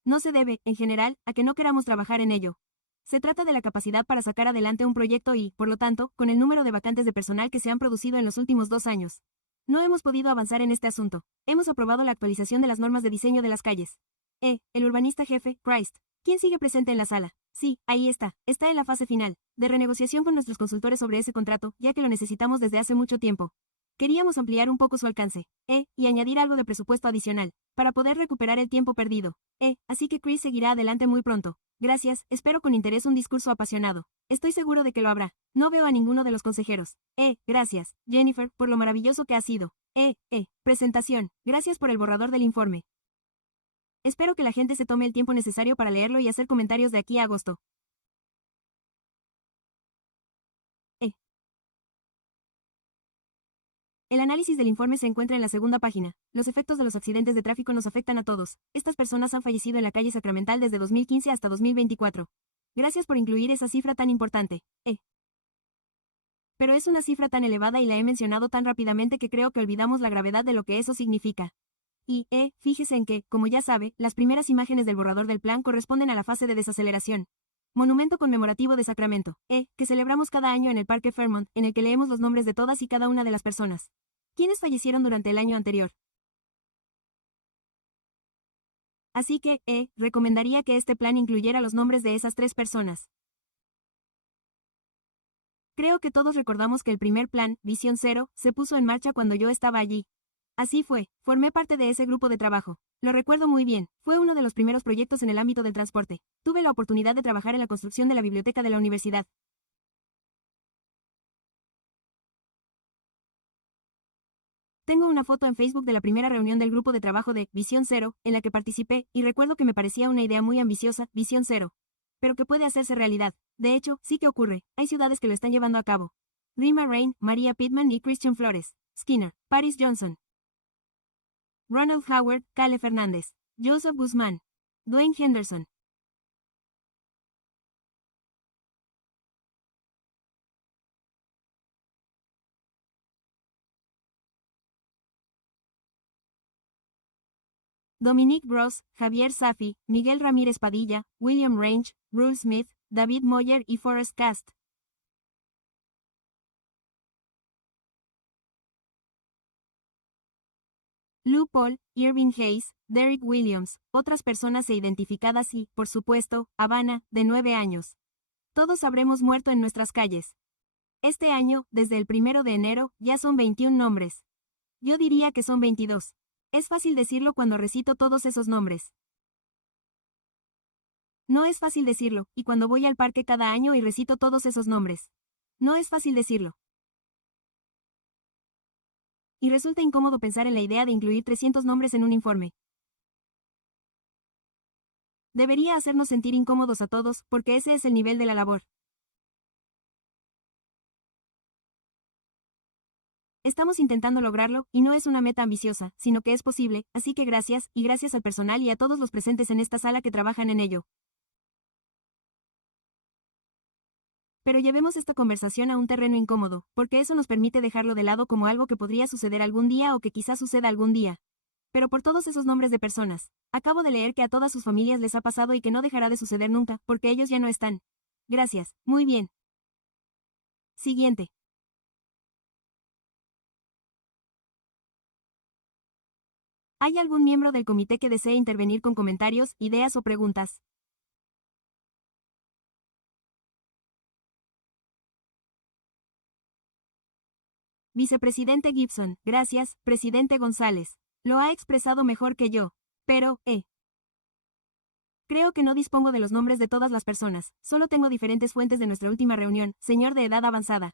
No se debe, en general, a que no queramos trabajar en ello. Se trata de la capacidad para sacar adelante un proyecto y, por lo tanto, con el número de vacantes de personal que se han producido en los últimos 2 años. No hemos podido avanzar en este asunto. Hemos aprobado la actualización de las normas de diseño de las calles. El urbanista jefe, Christ. ¿Quién sigue presente en la sala? Sí, ahí está. Está en la fase final, de renegociación con nuestros consultores sobre ese contrato, ya que lo necesitamos desde hace mucho tiempo. Queríamos ampliar un poco su alcance, y añadir algo de presupuesto adicional, para poder recuperar el tiempo perdido. Así que Chris seguirá adelante muy pronto. Gracias, espero con interés un discurso apasionado. Estoy seguro de que lo habrá. No veo a ninguno de los consejeros. Gracias, Jennifer, por lo maravilloso que ha sido. Presentación. Gracias por el borrador del informe. Espero que la gente se tome el tiempo necesario para leerlo y hacer comentarios de aquí a agosto. El análisis del informe se encuentra en la segunda página. Los efectos de los accidentes de tráfico nos afectan a todos. Estas personas han fallecido en la calle Sacramental desde 2015 hasta 2024. Gracias por incluir esa cifra tan importante. Pero es una cifra tan elevada y la he mencionado tan rápidamente que creo que olvidamos la gravedad de lo que eso significa. Y, fíjese en que, como ya sabe, las primeras imágenes del borrador del plan corresponden a la fase de desaceleración. Monumento conmemorativo de Sacramento, que celebramos cada año en el Parque Fairmont, en el que leemos los nombres de todas y cada una de las personas. ¿Quiénes fallecieron durante el año anterior? Así que, recomendaría que este plan incluyera los nombres de esas 3 personas. Creo que todos recordamos que el primer plan, Visión Cero, se puso en marcha cuando yo estaba allí. Así fue, formé parte de ese grupo de trabajo. Lo recuerdo muy bien, fue uno de los primeros proyectos en el ámbito del transporte. Tuve la oportunidad de trabajar en la construcción de la biblioteca de la universidad. Tengo una foto en Facebook de la primera reunión del grupo de trabajo de Visión Cero, en la que participé, y recuerdo que me parecía una idea muy ambiciosa, Visión Cero. Pero que puede hacerse realidad. De hecho, sí que ocurre, hay ciudades que lo están llevando a cabo. Rima Rain, Maria Pittman y Christian Flores. Skinner, Paris Johnson. Ronald Howard, Cale Fernández. Joseph Guzmán. Dwayne Henderson. Dominic Bros, Javier Safi, Miguel Ramírez Padilla, William Range, Rule Smith, David Moyer y Forrest Cast. Lou Paul, Irving Hayes, Derek Williams, otras personas e identificadas y, por supuesto, Havana, de 9 años. Todos habremos muerto en nuestras calles. Este año, desde el 1 de enero, ya son 21 nombres. Yo diría que son 22. Es fácil decirlo cuando recito todos esos nombres. No es fácil decirlo, y cuando voy al parque cada año y recito todos esos nombres. No es fácil decirlo. Y resulta incómodo pensar en la idea de incluir 300 nombres en un informe. Debería hacernos sentir incómodos a todos, porque ese es el nivel de la labor. Estamos intentando lograrlo, y no es una meta ambiciosa, sino que es posible, así que gracias, y gracias al personal y a todos los presentes en esta sala que trabajan en ello. Pero llevemos esta conversación a un terreno incómodo, porque eso nos permite dejarlo de lado como algo que podría suceder algún día o que quizás suceda algún día. Pero por todos esos nombres de personas, acabo de leer que a todas sus familias les ha pasado y que no dejará de suceder nunca, porque ellos ya no están. Gracias, muy bien. Siguiente. ¿Hay algún miembro del comité que desee intervenir con comentarios, ideas o preguntas? Vicepresidente Gibson, gracias, presidente González. Lo ha expresado mejor que yo. Pero, creo que no dispongo de los nombres de todas las personas, solo tengo diferentes fuentes de nuestra última reunión, señor de edad avanzada.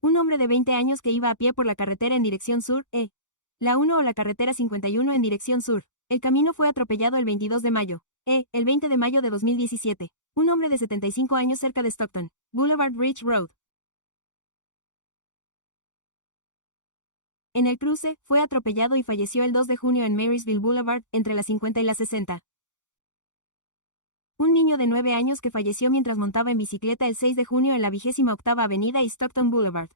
Un hombre de 20 años que iba a pie por la carretera en dirección sur, la 1 o la carretera 51 en dirección sur. El camino fue atropellado el 22 de mayo, el 20 de mayo de 2017. Un hombre de 75 años cerca de Stockton, Boulevard Ridge Road. En el cruce, fue atropellado y falleció el 2 de junio en Marysville Boulevard, entre la 50 y la 60. Un niño de 9 años que falleció mientras montaba en bicicleta el 6 de junio en la 28ª Avenida y Stockton Boulevard.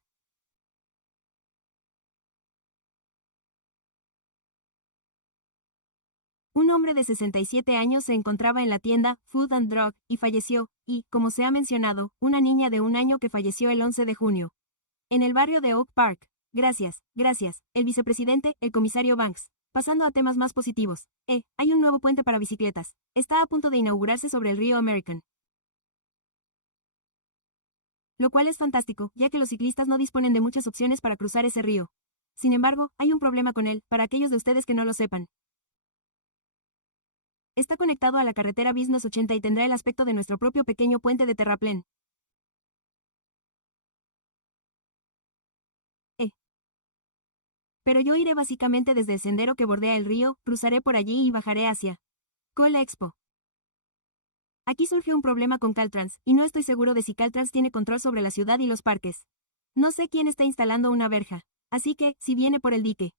Un hombre de 67 años se encontraba en la tienda Food and Drug y falleció, y, como se ha mencionado, una niña de 1 año que falleció el 11 de junio. En el barrio de Oak Park. Gracias, gracias, el vicepresidente, el comisario Banks. Pasando a temas más positivos. Hay un nuevo puente para bicicletas. Está a punto de inaugurarse sobre el río American. Lo cual es fantástico, ya que los ciclistas no disponen de muchas opciones para cruzar ese río. Sin embargo, hay un problema con él, para aquellos de ustedes que no lo sepan. Está conectado a la carretera Business 80 y tendrá el aspecto de nuestro propio pequeño puente de terraplén. Pero yo iré básicamente desde el sendero que bordea el río, cruzaré por allí y bajaré hacia Cola Expo. Aquí surge un problema con Caltrans, y no estoy seguro de si Caltrans tiene control sobre la ciudad y los parques. No sé quién está instalando una verja. Así que, si viene por el dique.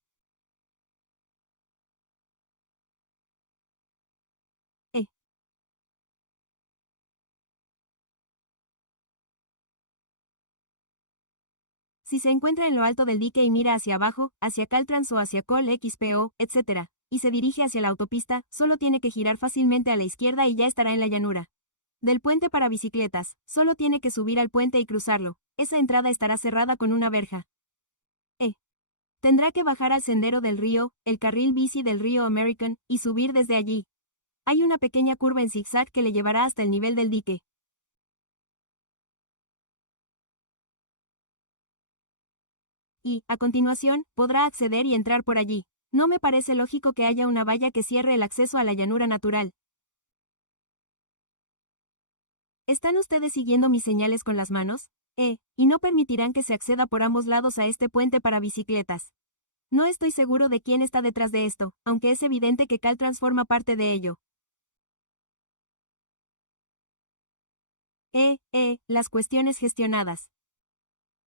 Si se encuentra en lo alto del dique y mira hacia abajo, hacia Caltrans o hacia Col XPO, etc., y se dirige hacia la autopista, solo tiene que girar fácilmente a la izquierda y ya estará en la llanura. Del puente para bicicletas, solo tiene que subir al puente y cruzarlo. Esa entrada estará cerrada con una verja. Tendrá que bajar al sendero del río, el carril bici del río American, y subir desde allí. Hay una pequeña curva en zigzag que le llevará hasta el nivel del dique. Y, a continuación, podrá acceder y entrar por allí. No me parece lógico que haya una valla que cierre el acceso a la llanura natural. ¿Están ustedes siguiendo mis señales con las manos? Y no permitirán que se acceda por ambos lados a este puente para bicicletas. No estoy seguro de quién está detrás de esto, aunque es evidente que Caltrans forma parte de ello. Las cuestiones gestionadas.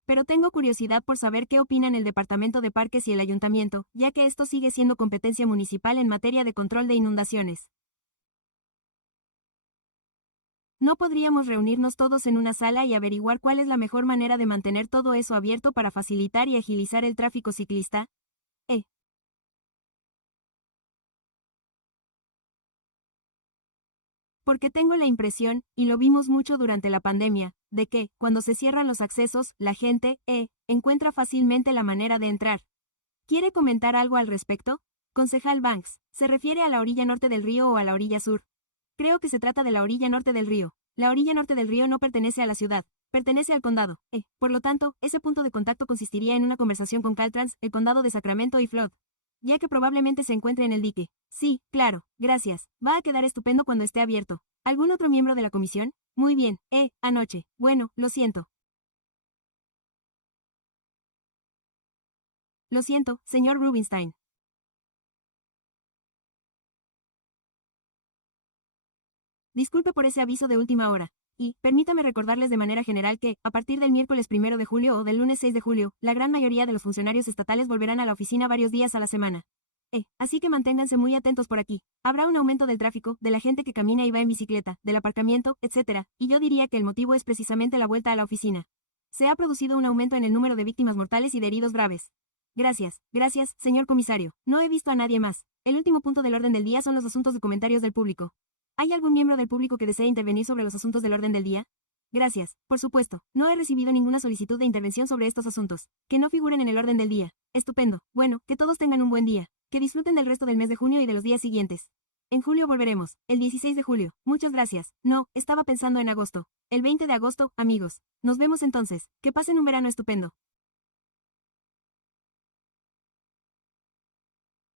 Pero tengo curiosidad por saber qué opinan el Departamento de Parques y el Ayuntamiento, ya que esto sigue siendo competencia municipal en materia de control de inundaciones. ¿No podríamos reunirnos todos en una sala y averiguar cuál es la mejor manera de mantener todo eso abierto para facilitar y agilizar el tráfico ciclista? Porque tengo la impresión, y lo vimos mucho durante la pandemia, de que, cuando se cierran los accesos, la gente, encuentra fácilmente la manera de entrar. ¿Quiere comentar algo al respecto? Concejal Banks, ¿se refiere a la orilla norte del río o a la orilla sur? Creo que se trata de la orilla norte del río. La orilla norte del río no pertenece a la ciudad, pertenece al condado. Por lo tanto, ese punto de contacto consistiría en una conversación con Caltrans, el condado de Sacramento y Flood. Ya que probablemente se encuentre en el dique. Sí, claro, gracias. Va a quedar estupendo cuando esté abierto. ¿Algún otro miembro de la comisión? Muy bien. Anoche. Bueno, lo siento. Lo siento, señor Rubinstein. Disculpe por ese aviso de última hora. Y, permítame recordarles de manera general que, a partir del miércoles 1 de julio o del lunes 6 de julio, la gran mayoría de los funcionarios estatales volverán a la oficina varios días a la semana. Así que manténganse muy atentos por aquí. Habrá un aumento del tráfico, de la gente que camina y va en bicicleta, del aparcamiento, etc., y yo diría que el motivo es precisamente la vuelta a la oficina. Se ha producido un aumento en el número de víctimas mortales y de heridos graves. Gracias, señor comisario. No he visto a nadie más. El último punto del orden del día son los asuntos de comentarios del público. ¿Hay algún miembro del público que desee intervenir sobre los asuntos del orden del día? Gracias, por supuesto. No he recibido ninguna solicitud de intervención sobre estos asuntos. Que no figuren en el orden del día. Estupendo. Bueno, que todos tengan un buen día. Que disfruten del resto del mes de junio y de los días siguientes. En julio volveremos, el 16 de julio. Muchas gracias. No, estaba pensando en agosto. El 20 de agosto, amigos. Nos vemos entonces. Que pasen un verano estupendo.